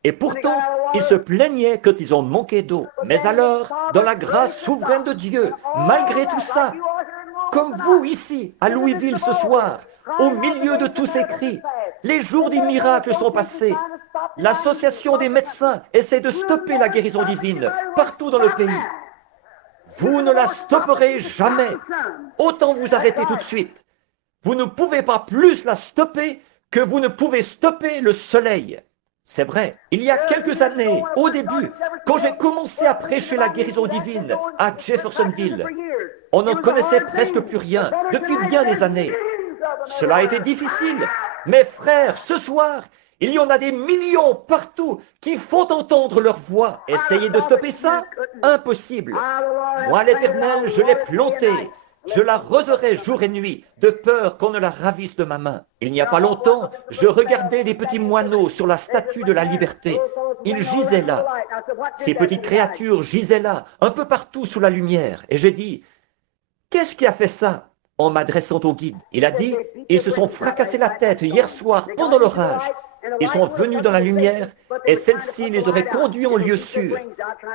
Et pourtant, ils se plaignaient quand ils ont manqué d'eau. Mais alors, dans la grâce souveraine de Dieu, malgré tout ça, comme vous ici, à Louisville ce soir, au milieu de tous ces cris, les jours des miracles sont passés. L'association des médecins essaie de stopper la guérison divine partout dans le pays. Vous ne la stopperez jamais. Autant vous arrêter tout de suite. Vous ne pouvez pas plus la stopper que vous ne pouvez stopper le soleil. C'est vrai, il y a quelques années, au début, quand j'ai commencé à prêcher la guérison divine à Jeffersonville, on n'en connaissait presque plus rien depuis bien des années. Cela a été difficile, mais frères, ce soir, il y en a des millions partout qui font entendre leur voix. Essayez de stopper ça? Impossible. Moi, l'Éternel, je l'ai planté. Je l'arroserai jour et nuit, de peur qu'on ne la ravisse de ma main. Il n'y a pas longtemps, je regardais des petits moineaux sur la statue de la liberté. Ils gisaient là. Ces petites créatures gisaient là, un peu partout sous la lumière. Et j'ai dit, qu'est-ce qui a fait ça? En m'adressant au guide. Il a dit, ils se sont fracassés la tête hier soir pendant l'orage. Ils sont venus dans la lumière et celle-ci les aurait conduits en lieu sûr.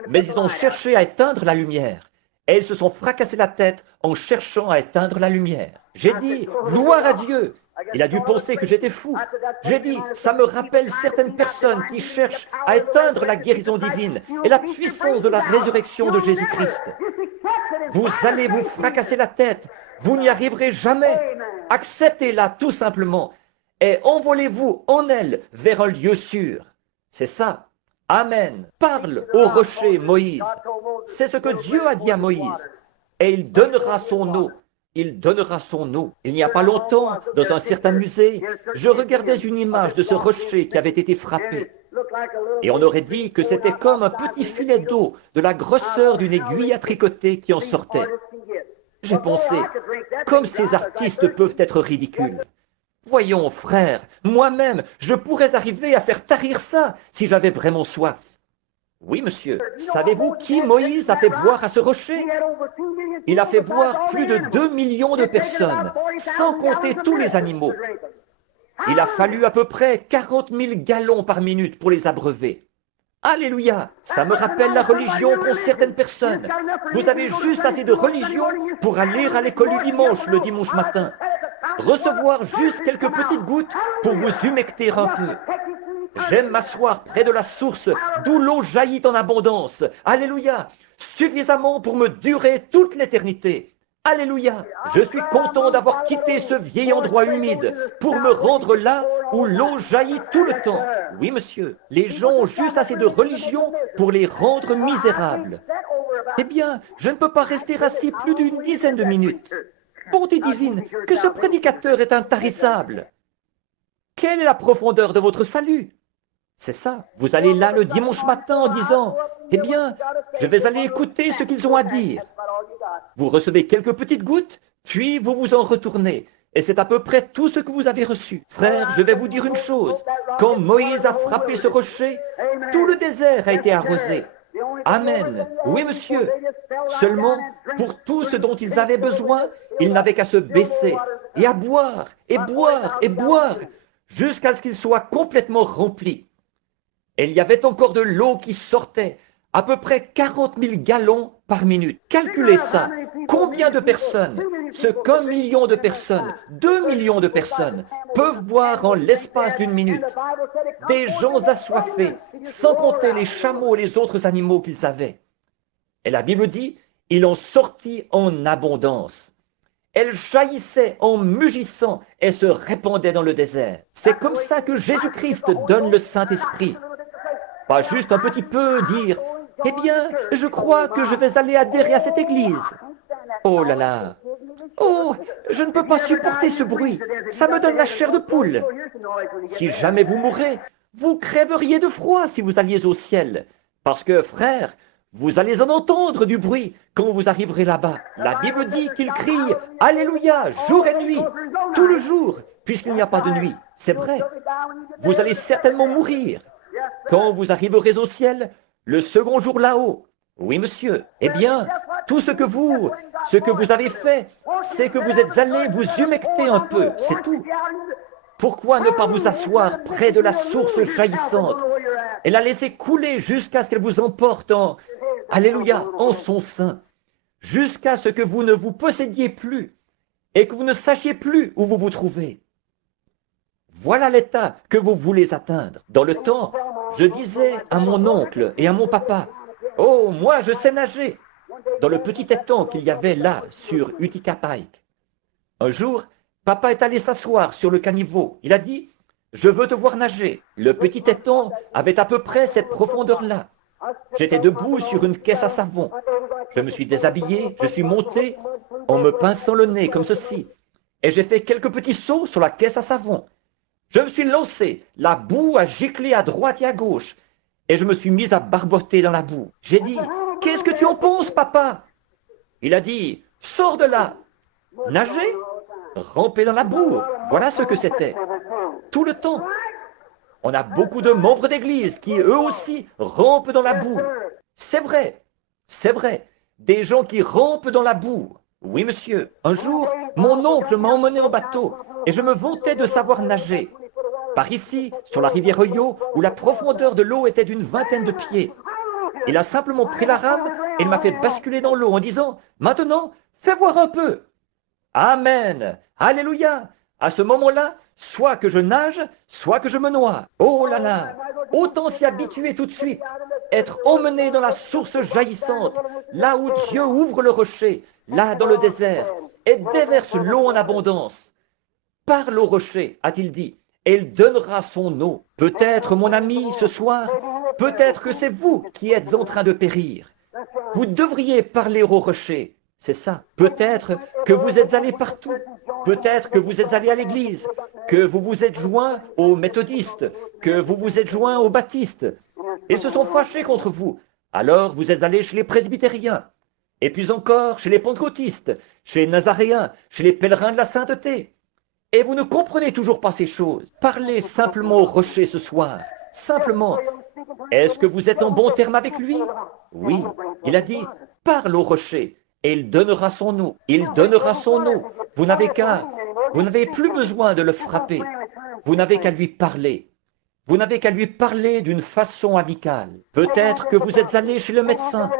Mais ils ont cherché à éteindre la lumière. Et ils se sont fracassés la tête en cherchant à éteindre la lumière. J'ai dit, gloire à Dieu. Il a dû penser que j'étais fou. J'ai dit, ça me rappelle certaines personnes qui cherchent à éteindre la guérison divine et la puissance de la résurrection de Jésus-Christ. Vous allez vous fracasser la tête. Vous n'y arriverez jamais. Acceptez-la tout simplement et envolez-vous en elle vers un lieu sûr. C'est ça. Amen. Parle au rocher, Moïse. C'est ce que Dieu a dit à Moïse. Et il donnera son eau. Il donnera son eau. Il n'y a pas longtemps, dans un certain musée, je regardais une image de ce rocher qui avait été frappé. Et on aurait dit que c'était comme un petit filet d'eau de la grosseur d'une aiguille à tricoter qui en sortait. J'ai pensé, comme ces artistes peuvent être ridicules. Voyons, frère, moi-même, je pourrais arriver à faire tarir ça si j'avais vraiment soif. Oui, monsieur. Savez-vous qui Moïse a fait boire à ce rocher? Il a fait boire plus de 2 millions de personnes, sans compter tous les animaux. Il a fallu à peu près 40 000 gallons par minute pour les abreuver. Alléluia! Ça me rappelle la religion qu'ont certaines personnes. Vous avez juste assez de religion pour aller à l'école du dimanche, le dimanche matin. Recevoir juste quelques petites gouttes pour vous humecter un peu. J'aime m'asseoir près de la source d'où l'eau jaillit en abondance. Alléluia! Suffisamment pour me durer toute l'éternité. Alléluia! Je suis content d'avoir quitté ce vieil endroit humide pour me rendre là où l'eau jaillit tout le temps. Oui, monsieur, les gens ont juste assez de religion pour les rendre misérables. Eh bien, je ne peux pas rester assis plus d'une dizaine de minutes. Bonté divine, que ce prédicateur est intarissable. Quelle est la profondeur de votre salut? C'est ça, vous allez là le dimanche matin en disant, eh bien, je vais aller écouter ce qu'ils ont à dire. Vous recevez quelques petites gouttes, puis vous vous en retournez. Et c'est à peu près tout ce que vous avez reçu. Frère, je vais vous dire une chose. Quand Moïse a frappé ce rocher, tout le désert a été arrosé. Amen. Oui, monsieur. Seulement, pour tout ce dont ils avaient besoin, ils n'avaient qu'à se baisser et à boire, et boire, et boire, jusqu'à ce qu'ils soient complètement remplis. Et il y avait encore de l'eau qui sortait, à peu près 40 000 gallons par minute. Calculez ça. Combien de personnes, ce qu'1 million de personnes, 2 millions de personnes, peuvent boire en l'espace d'une minute? Des gens assoiffés, sans compter les chameaux et les autres animaux qu'ils avaient. Et la Bible dit, ils en sortit en abondance. Elle jaillissait en mugissant et se répandait dans le désert. C'est comme ça que Jésus-Christ donne le Saint-Esprit. Pas juste un petit peu dire, eh bien, je crois que je vais aller adhérer à cette église. Oh là là! Oh, je ne peux pas supporter ce bruit. Ça me donne la chair de poule. Si jamais vous mourrez, vous crèveriez de froid si vous alliez au ciel. Parce que, frère, vous allez en entendre du bruit quand vous arriverez là-bas. La Bible dit qu'il crie « Alléluia » jour et nuit, tout le jour, puisqu'il n'y a pas de nuit. C'est vrai. Vous allez certainement mourir. Quand vous arriverez au ciel, le second jour là-haut. Oui, monsieur. Eh bien, tout ce que vous avez fait, c'est que vous êtes allés vous humecter un peu, c'est tout. Pourquoi ne pas vous asseoir près de la source jaillissante et la laisser couler jusqu'à ce qu'elle vous emporte Alléluia, en son sein, jusqu'à ce que vous ne vous possédiez plus et que vous ne sachiez plus où vous vous trouvez. Voilà l'état que vous voulez atteindre. Dans le temps, je disais à mon oncle et à mon papa, « Oh, moi, je sais nager !» dans le petit étang qu'il y avait là, sur Utica Pike. Un jour, papa est allé s'asseoir sur le caniveau. Il a dit, « Je veux te voir nager. » Le petit étang avait à peu près cette profondeur-là. J'étais debout sur une caisse à savon. Je me suis déshabillé, je suis monté en me pinçant le nez comme ceci. Et j'ai fait quelques petits sauts sur la caisse à savon. Je me suis lancé, la boue a giclé à droite et à gauche. Et je me suis mis à barboter dans la boue. J'ai dit, « Qu'est-ce que tu en penses, papa ?» Il a dit, « Sors de là. » Nager, ramper dans la boue, voilà ce que c'était. Tout le temps. On a beaucoup de membres d'église qui, eux aussi, rampent dans la boue. C'est vrai, des gens qui rampent dans la boue. Oui, monsieur. Un jour, mon oncle m'a emmené en bateau et je me vantais de savoir nager. Par ici, sur la rivière Ohio, où la profondeur de l'eau était d'une 20aine de pieds. Il a simplement pris la rame et il m'a fait basculer dans l'eau en disant « Maintenant, fais voir un peu !» Amen. Alléluia. À ce moment-là, soit que je nage, soit que je me noie. Oh là là. Autant s'y habituer tout de suite. Être emmené dans la source jaillissante, là où Dieu ouvre le rocher, là dans le désert, et déverse l'eau en abondance. Parle au rocher, a-t-il dit, et il donnera son eau. Peut-être, mon ami, ce soir, peut-être que c'est vous qui êtes en train de périr. Vous devriez parler au rocher. C'est ça. Peut-être que vous êtes allé partout. Peut-être que vous êtes allé à l'église, que vous vous êtes joint aux méthodistes, que vous vous êtes joint aux baptistes, et se sont fâchés contre vous. Alors vous êtes allé chez les presbytériens, et puis encore chez les pentecôtistes, chez les nazaréens, chez les pèlerins de la sainteté. Et vous ne comprenez toujours pas ces choses. Parlez simplement au rocher ce soir. Simplement. Est-ce que vous êtes en bon terme avec lui? Oui. Il a dit, parle au rocher. Et il donnera son eau. Il donnera son eau. Vous n'avez plus besoin de le frapper. Vous n'avez qu'à lui parler. Vous n'avez qu'à lui parler d'une façon amicale. Peut-être que vous êtes allé chez le médecin.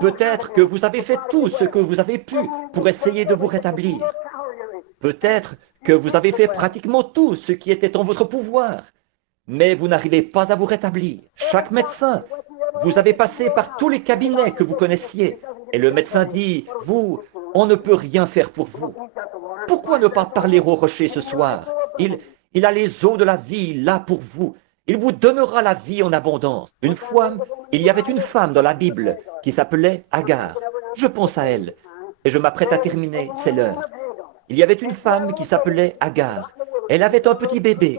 Peut-être que vous avez fait tout ce que vous avez pu pour essayer de vous rétablir. Peut-être que vous avez fait pratiquement tout ce qui était en votre pouvoir. Mais vous n'arrivez pas à vous rétablir. Chaque médecin, vous avez passé par tous les cabinets que vous connaissiez. Et le médecin dit, vous, on ne peut rien faire pour vous. Pourquoi ne pas parler au rocher ce soir? Il a les eaux de la vie là pour vous. Il vous donnera la vie en abondance. Une fois, il y avait une femme dans la Bible qui s'appelait Agar. Je pense à elle. Et je m'apprête à terminer, c'est l'heure. Il y avait une femme qui s'appelait Agar. Elle avait un petit bébé.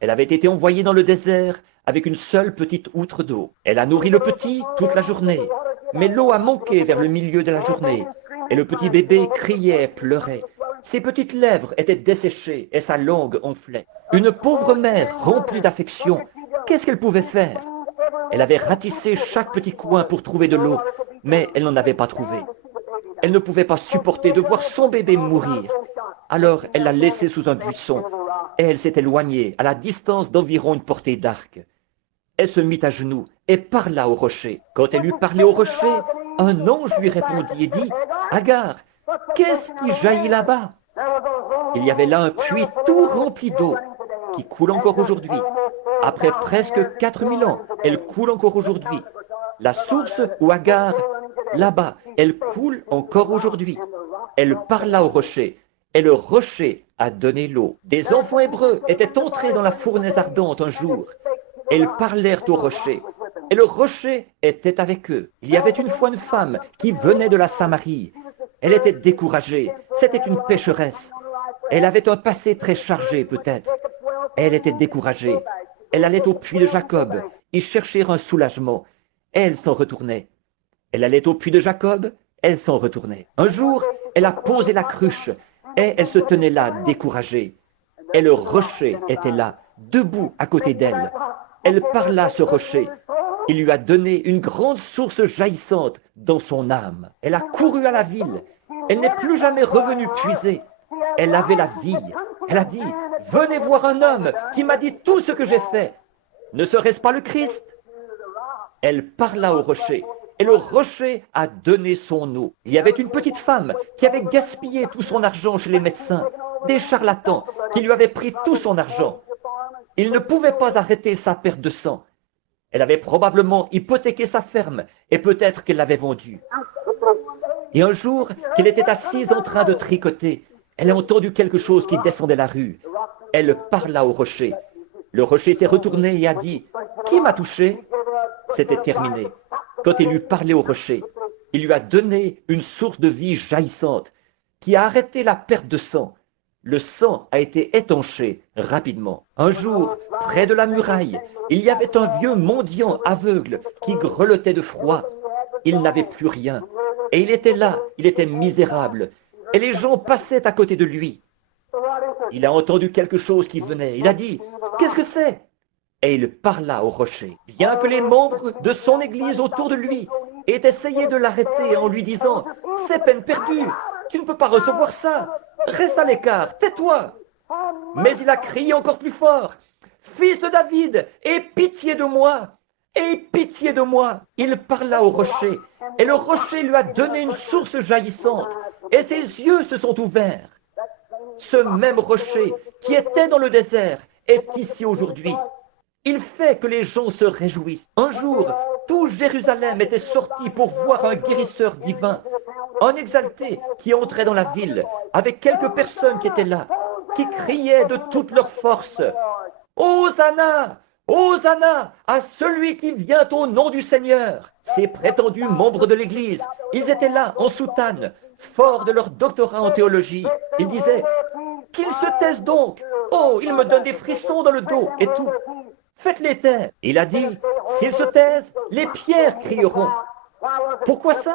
Elle avait été envoyée dans le désert avec une seule petite outre d'eau. Elle a nourri le petit toute la journée. Mais l'eau a manqué vers le milieu de la journée. Et le petit bébé criait et pleurait. Ses petites lèvres étaient desséchées et sa langue enflait. Une pauvre mère remplie d'affection, qu'est-ce qu'elle pouvait faire? Elle avait ratissé chaque petit coin pour trouver de l'eau, mais elle n'en avait pas trouvé. Elle ne pouvait pas supporter de voir son bébé mourir. Alors elle l'a laissé sous un buisson et elle s'est éloignée à la distance d'environ une portée d'arc. Elle se mit à genoux et parla au rocher. Quand elle eut parlé au rocher, un ange lui répondit et dit, « Agar, qu'est-ce qui jaillit là-bas » Il y avait là un puits tout rempli d'eau qui coule encore aujourd'hui. Après presque 4000 ans, elle coule encore aujourd'hui. La source où Agar, là-bas, elle coule encore aujourd'hui. Elle parla au rocher et le rocher a donné l'eau. Des enfants hébreux étaient entrés dans la fournaise ardente un jour. Elles parlèrent au rocher, et le rocher était avec eux. Il y avait une fois une femme qui venait de la Samarie. Elle était découragée, c'était une pécheresse. Elle avait un passé très chargé peut-être. Elle était découragée. Elle allait au puits de Jacob y chercher un soulagement. Elle s'en retournait. Elle allait au puits de Jacob, elle s'en retournait. Un jour, elle a posé la cruche, et elle se tenait là, découragée. Et le rocher était là, debout à côté d'elle. Elle parla à ce rocher. Il lui a donné une grande source jaillissante dans son âme. Elle a couru à la ville. Elle n'est plus jamais revenue puiser. Elle avait la vie. Elle a dit, venez voir un homme qui m'a dit tout ce que j'ai fait. Ne serait-ce pas le Christ? Elle parla au rocher, et le rocher a donné son eau. Il y avait une petite femme qui avait gaspillé tout son argent chez les médecins, des charlatans qui lui avaient pris tout son argent. Il ne pouvait pas arrêter sa perte de sang. Elle avait probablement hypothéqué sa ferme, et peut-être qu'elle l'avait vendue. Et un jour, qu'elle était assise en train de tricoter, elle a entendu quelque chose qui descendait la rue. Elle parla au rocher. Le rocher s'est retourné et a dit, « Qui m'a touché ?» C'était terminé. Quand il eut parlé au rocher, il lui a donné une source de vie jaillissante qui a arrêté la perte de sang. Le sang a été étanché rapidement. Un jour, près de la muraille, il y avait un vieux mendiant aveugle qui grelottait de froid. Il n'avait plus rien. Et il était là, il était misérable. Et les gens passaient à côté de lui. Il a entendu quelque chose qui venait. Il a dit, « Qu'est-ce que c'est ?» Et il parla au rocher. Bien que les membres de son église autour de lui aient essayé de l'arrêter en lui disant, « C'est peine perdue, tu ne peux pas recevoir ça. Reste à l'écart, tais-toi. » Mais il a crié encore plus fort, « Fils de David, aie pitié de moi, aie pitié de moi. » Il parla au rocher, et le rocher lui a donné une source jaillissante, et ses yeux se sont ouverts. Ce même rocher qui était dans le désert est ici aujourd'hui. Il fait que les gens se réjouissent. Un jour, tout Jérusalem était sorti pour voir un guérisseur divin, un exalté qui entrait dans la ville, avec quelques personnes qui étaient là, qui criaient de toute leur force, « Hosanna! Hosanna à celui qui vient au nom du Seigneur !» Ces prétendus membres de l'Église, ils étaient là, en soutane, forts de leur doctorat en théologie. Ils disaient, « Qu'ils se taisent donc! Oh, ils me donnent des frissons dans le dos et tout. Faites-les taire. » Il a dit, « S'ils se taisent, les pierres crieront. » Pourquoi ça?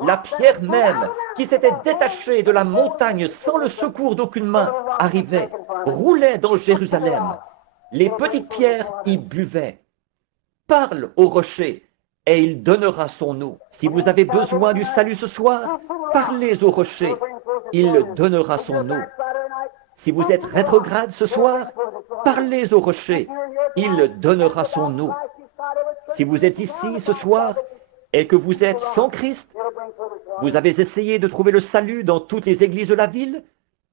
La pierre même, qui s'était détachée de la montagne sans le secours d'aucune main, arrivait, roulait dans Jérusalem. Les petites pierres y buvaient. Parle au rocher, et il donnera son eau. Si vous avez besoin du salut ce soir, parlez au rocher, il donnera son eau. Si vous êtes rétrograde ce soir, parlez au rocher, il donnera son eau. Si vous êtes ici ce soir et que vous êtes sans Christ, vous avez essayé de trouver le salut dans toutes les églises de la ville,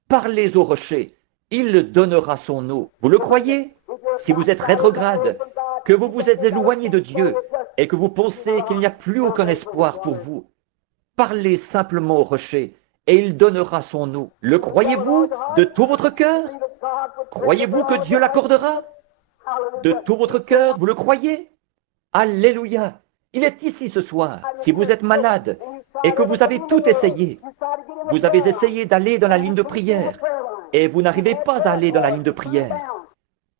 parlez au rocher, il donnera son eau. Vous le croyez? Si vous êtes rétrograde, que vous vous êtes éloigné de Dieu et que vous pensez qu'il n'y a plus aucun espoir pour vous, parlez simplement au rocher et il donnera son eau. Le croyez-vous de tout votre cœur? Croyez-vous que Dieu l'accordera? De tout votre cœur, vous le croyez? Alléluia! Il est ici ce soir. Si vous êtes malade et que vous avez tout essayé, vous avez essayé d'aller dans la ligne de prière et vous n'arrivez pas à aller dans la ligne de prière.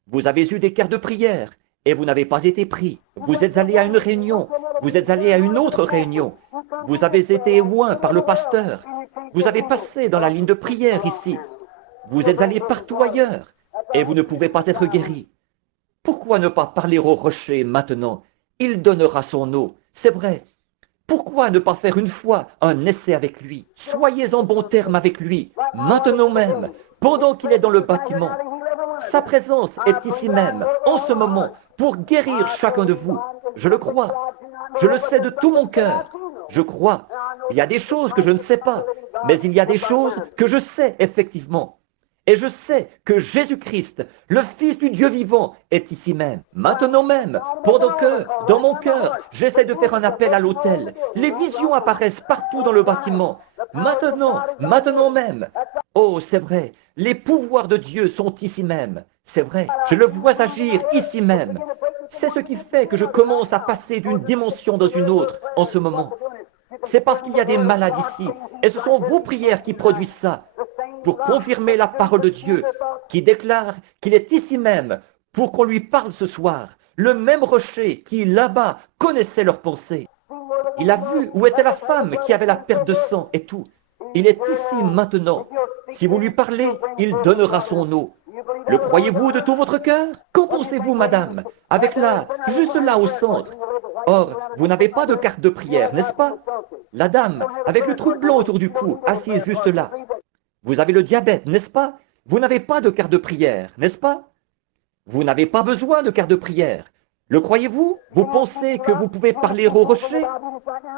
Vous avez eu des cartes de prière et vous n'avez pas été pris. Vous êtes allé à une réunion, vous êtes allé à une autre réunion. Vous avez été loin par le pasteur. Vous avez passé dans la ligne de prière ici. Vous êtes allé partout ailleurs et vous ne pouvez pas être guéri. Pourquoi ne pas parler au rocher maintenant? Il donnera son eau, c'est vrai. Pourquoi ne pas faire une fois un essai avec lui? Soyez en bon terme avec lui, maintenant même, pendant qu'il est dans le bâtiment. Sa présence est ici même, en ce moment, pour guérir chacun de vous. Je le crois. Je le sais de tout mon cœur. Je crois. Il y a des choses que je ne sais pas, mais il y a des choses que je sais effectivement. Et je sais que Jésus-Christ, le Fils du Dieu vivant, est ici même, maintenant même, pendant que, dans mon cœur, j'essaie de faire un appel à l'autel. Les visions apparaissent partout dans le bâtiment. Maintenant même. Oh, c'est vrai, les pouvoirs de Dieu sont ici même. C'est vrai, je le vois agir ici même. C'est ce qui fait que je commence à passer d'une dimension dans une autre en ce moment. C'est parce qu'il y a des malades ici, et ce sont vos prières qui produisent ça, pour confirmer la parole de Dieu, qui déclare qu'il est ici même, pour qu'on lui parle ce soir, le même rocher qui, là-bas, connaissait leurs pensées. Il a vu où était la femme qui avait la perte de sang et tout. Il est ici maintenant. Si vous lui parlez, il donnera son eau. Le croyez-vous de tout votre cœur? Qu'en pensez-vous, madame? Avec là, juste là au centre. Or, vous n'avez pas de carte de prière, n'est-ce pas? La dame, avec le truc blanc autour du cou, assise juste là. Vous avez le diabète, n'est-ce pas? Vous n'avez pas de carte de prière, n'est-ce pas? Vous n'avez pas besoin de carte de prière. Le croyez-vous? Vous pensez que vous pouvez parler au rocher?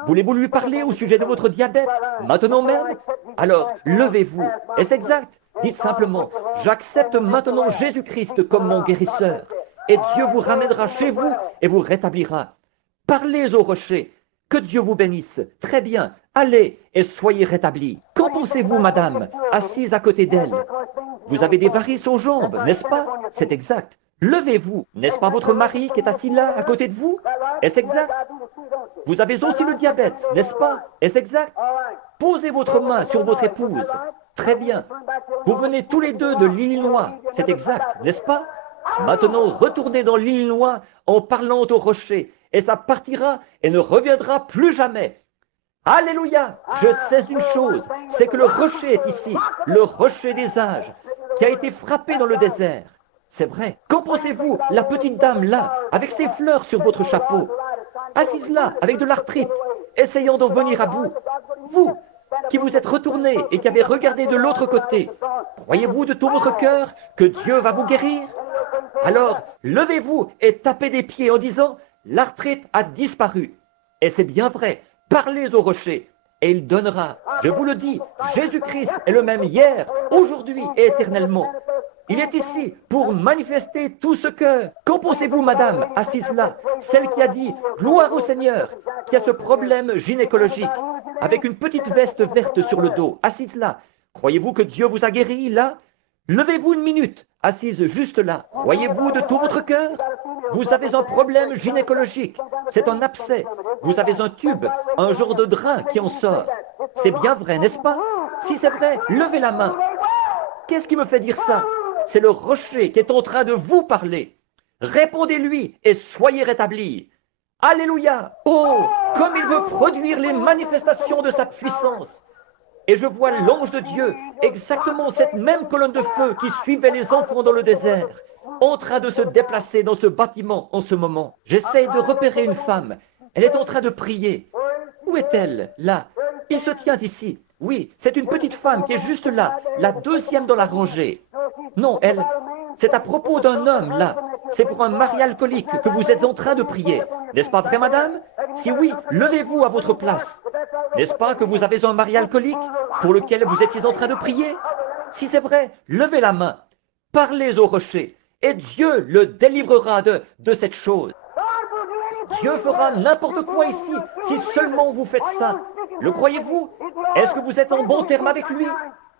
Voulez-vous lui parler au sujet de votre diabète, maintenant même? Alors, levez-vous. Est-ce exact? Dites simplement, j'accepte maintenant Jésus-Christ comme mon guérisseur. Et Dieu vous ramènera chez vous et vous rétablira. Parlez au rocher. Que Dieu vous bénisse. Très bien. Allez et soyez rétablis. Qu'en pensez-vous, madame, assise à côté d'elle? Vous avez des varices aux jambes, n'est-ce pas? C'est exact. Levez-vous. N'est-ce pas votre mari qui est assis là, à côté de vous? Est-ce exact? Vous avez aussi le diabète, n'est-ce pas? Est-ce exact? Posez votre main sur votre épouse. Très bien. Vous venez tous les deux de l'Illinois. C'est exact, n'est-ce pas? Maintenant, retournez dans l'Illinois en parlant au rocher, et ça partira et ne reviendra plus jamais. Alléluia! Je sais une chose, c'est que le rocher est ici, le rocher des âges, qui a été frappé dans le désert. C'est vrai. Qu'en pensez-vous, la petite dame là, avec ses fleurs sur votre chapeau, assise là, avec de l'arthrite, essayant d'en venir à bout? Vous, qui vous êtes retourné et qui avez regardé de l'autre côté, croyez-vous de tout votre cœur que Dieu va vous guérir? Alors, levez-vous et tapez des pieds en disant, l'arthrite a disparu. Et c'est bien vrai, parlez au rocher, et il donnera. Je vous le dis, Jésus-Christ est le même hier, aujourd'hui et éternellement. Il est ici pour manifester tout ce que... Qu'en pensez-vous, madame, assise là, celle qui a dit « Gloire au Seigneur », qui a ce problème gynécologique, avec une petite veste verte sur le dos, assise là. Croyez-vous que Dieu vous a guéri là? Levez-vous une minute, assise juste là. Croyez-vous de tout votre cœur? Vous avez un problème gynécologique, c'est un abcès. Vous avez un tube, un genre de drain qui en sort. C'est bien vrai, n'est-ce pas? Si c'est vrai, levez la main. Qu'est-ce qui me fait dire ça? C'est le rocher qui est en train de vous parler. Répondez-lui et soyez rétablis. Alléluia! Oh, comme il veut produire les manifestations de sa puissance. Et je vois l'ange de Dieu, exactement cette même colonne de feu qui suivait les enfants dans le désert, en train de se déplacer dans ce bâtiment en ce moment. J'essaie de repérer une femme. Elle est en train de prier. Où est-elle? Là. Il se tient ici. Oui, c'est une petite femme qui est juste là, la deuxième dans la rangée. Non, elle, c'est à propos d'un homme, là. C'est pour un mari alcoolique que vous êtes en train de prier. N'est-ce pas vrai, madame? Si oui, levez-vous à votre place. N'est-ce pas que vous avez un mari alcoolique pour lequel vous étiez en train de prier? Si c'est vrai, levez la main. Parlez au rocher et Dieu le délivrera de cette chose. Dieu fera n'importe quoi ici si seulement vous faites ça. Le croyez-vous? Est-ce que vous êtes en bon terme avec lui?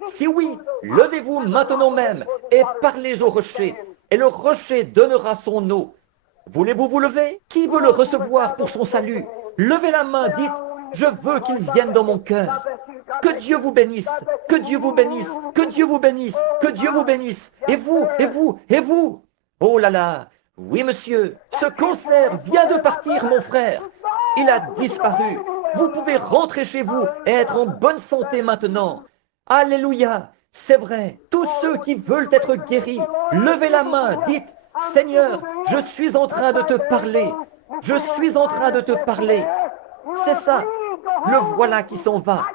Si oui, levez-vous maintenant même et parlez au rocher, et le rocher donnera son eau. Voulez-vous vous lever? Qui veut le recevoir pour son salut? Levez la main, dites, je veux qu'il vienne dans mon cœur. Que Dieu vous bénisse, que Dieu vous bénisse, que Dieu vous bénisse, que Dieu vous bénisse. Et vous, et vous, et vous. Oh là là, oui monsieur, ce cancer vient de partir, mon frère. Il a disparu. Vous pouvez rentrer chez vous et être en bonne santé maintenant. Alléluia, c'est vrai. Tous ceux qui veulent être guéris, levez la main, dites, Seigneur, je suis en train de te parler. Je suis en train de te parler. C'est ça. Le voilà qui s'en va.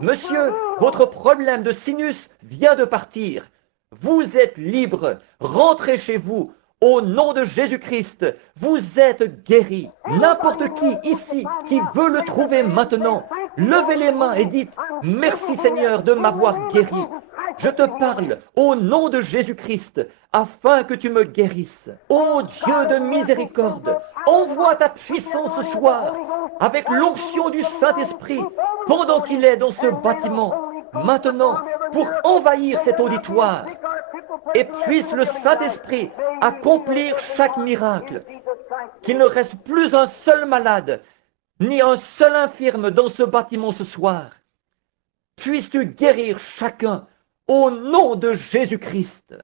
Monsieur, votre problème de sinus vient de partir. Vous êtes libre. Rentrez chez vous. Au nom de Jésus-Christ, vous êtes guéri. N'importe qui ici qui veut le trouver maintenant, levez les mains et dites « Merci Seigneur de m'avoir guéri. Je te parle au nom de Jésus-Christ afin que tu me guérisses. Ô Dieu de miséricorde, envoie ta puissance ce soir avec l'onction du Saint-Esprit pendant qu'il est dans ce bâtiment, maintenant, pour envahir cet auditoire. Et puisse le Saint-Esprit accomplir chaque miracle. Qu'il ne reste plus un seul malade, ni un seul infirme dans ce bâtiment ce soir. Puisses-tu guérir chacun au nom de Jésus-Christ.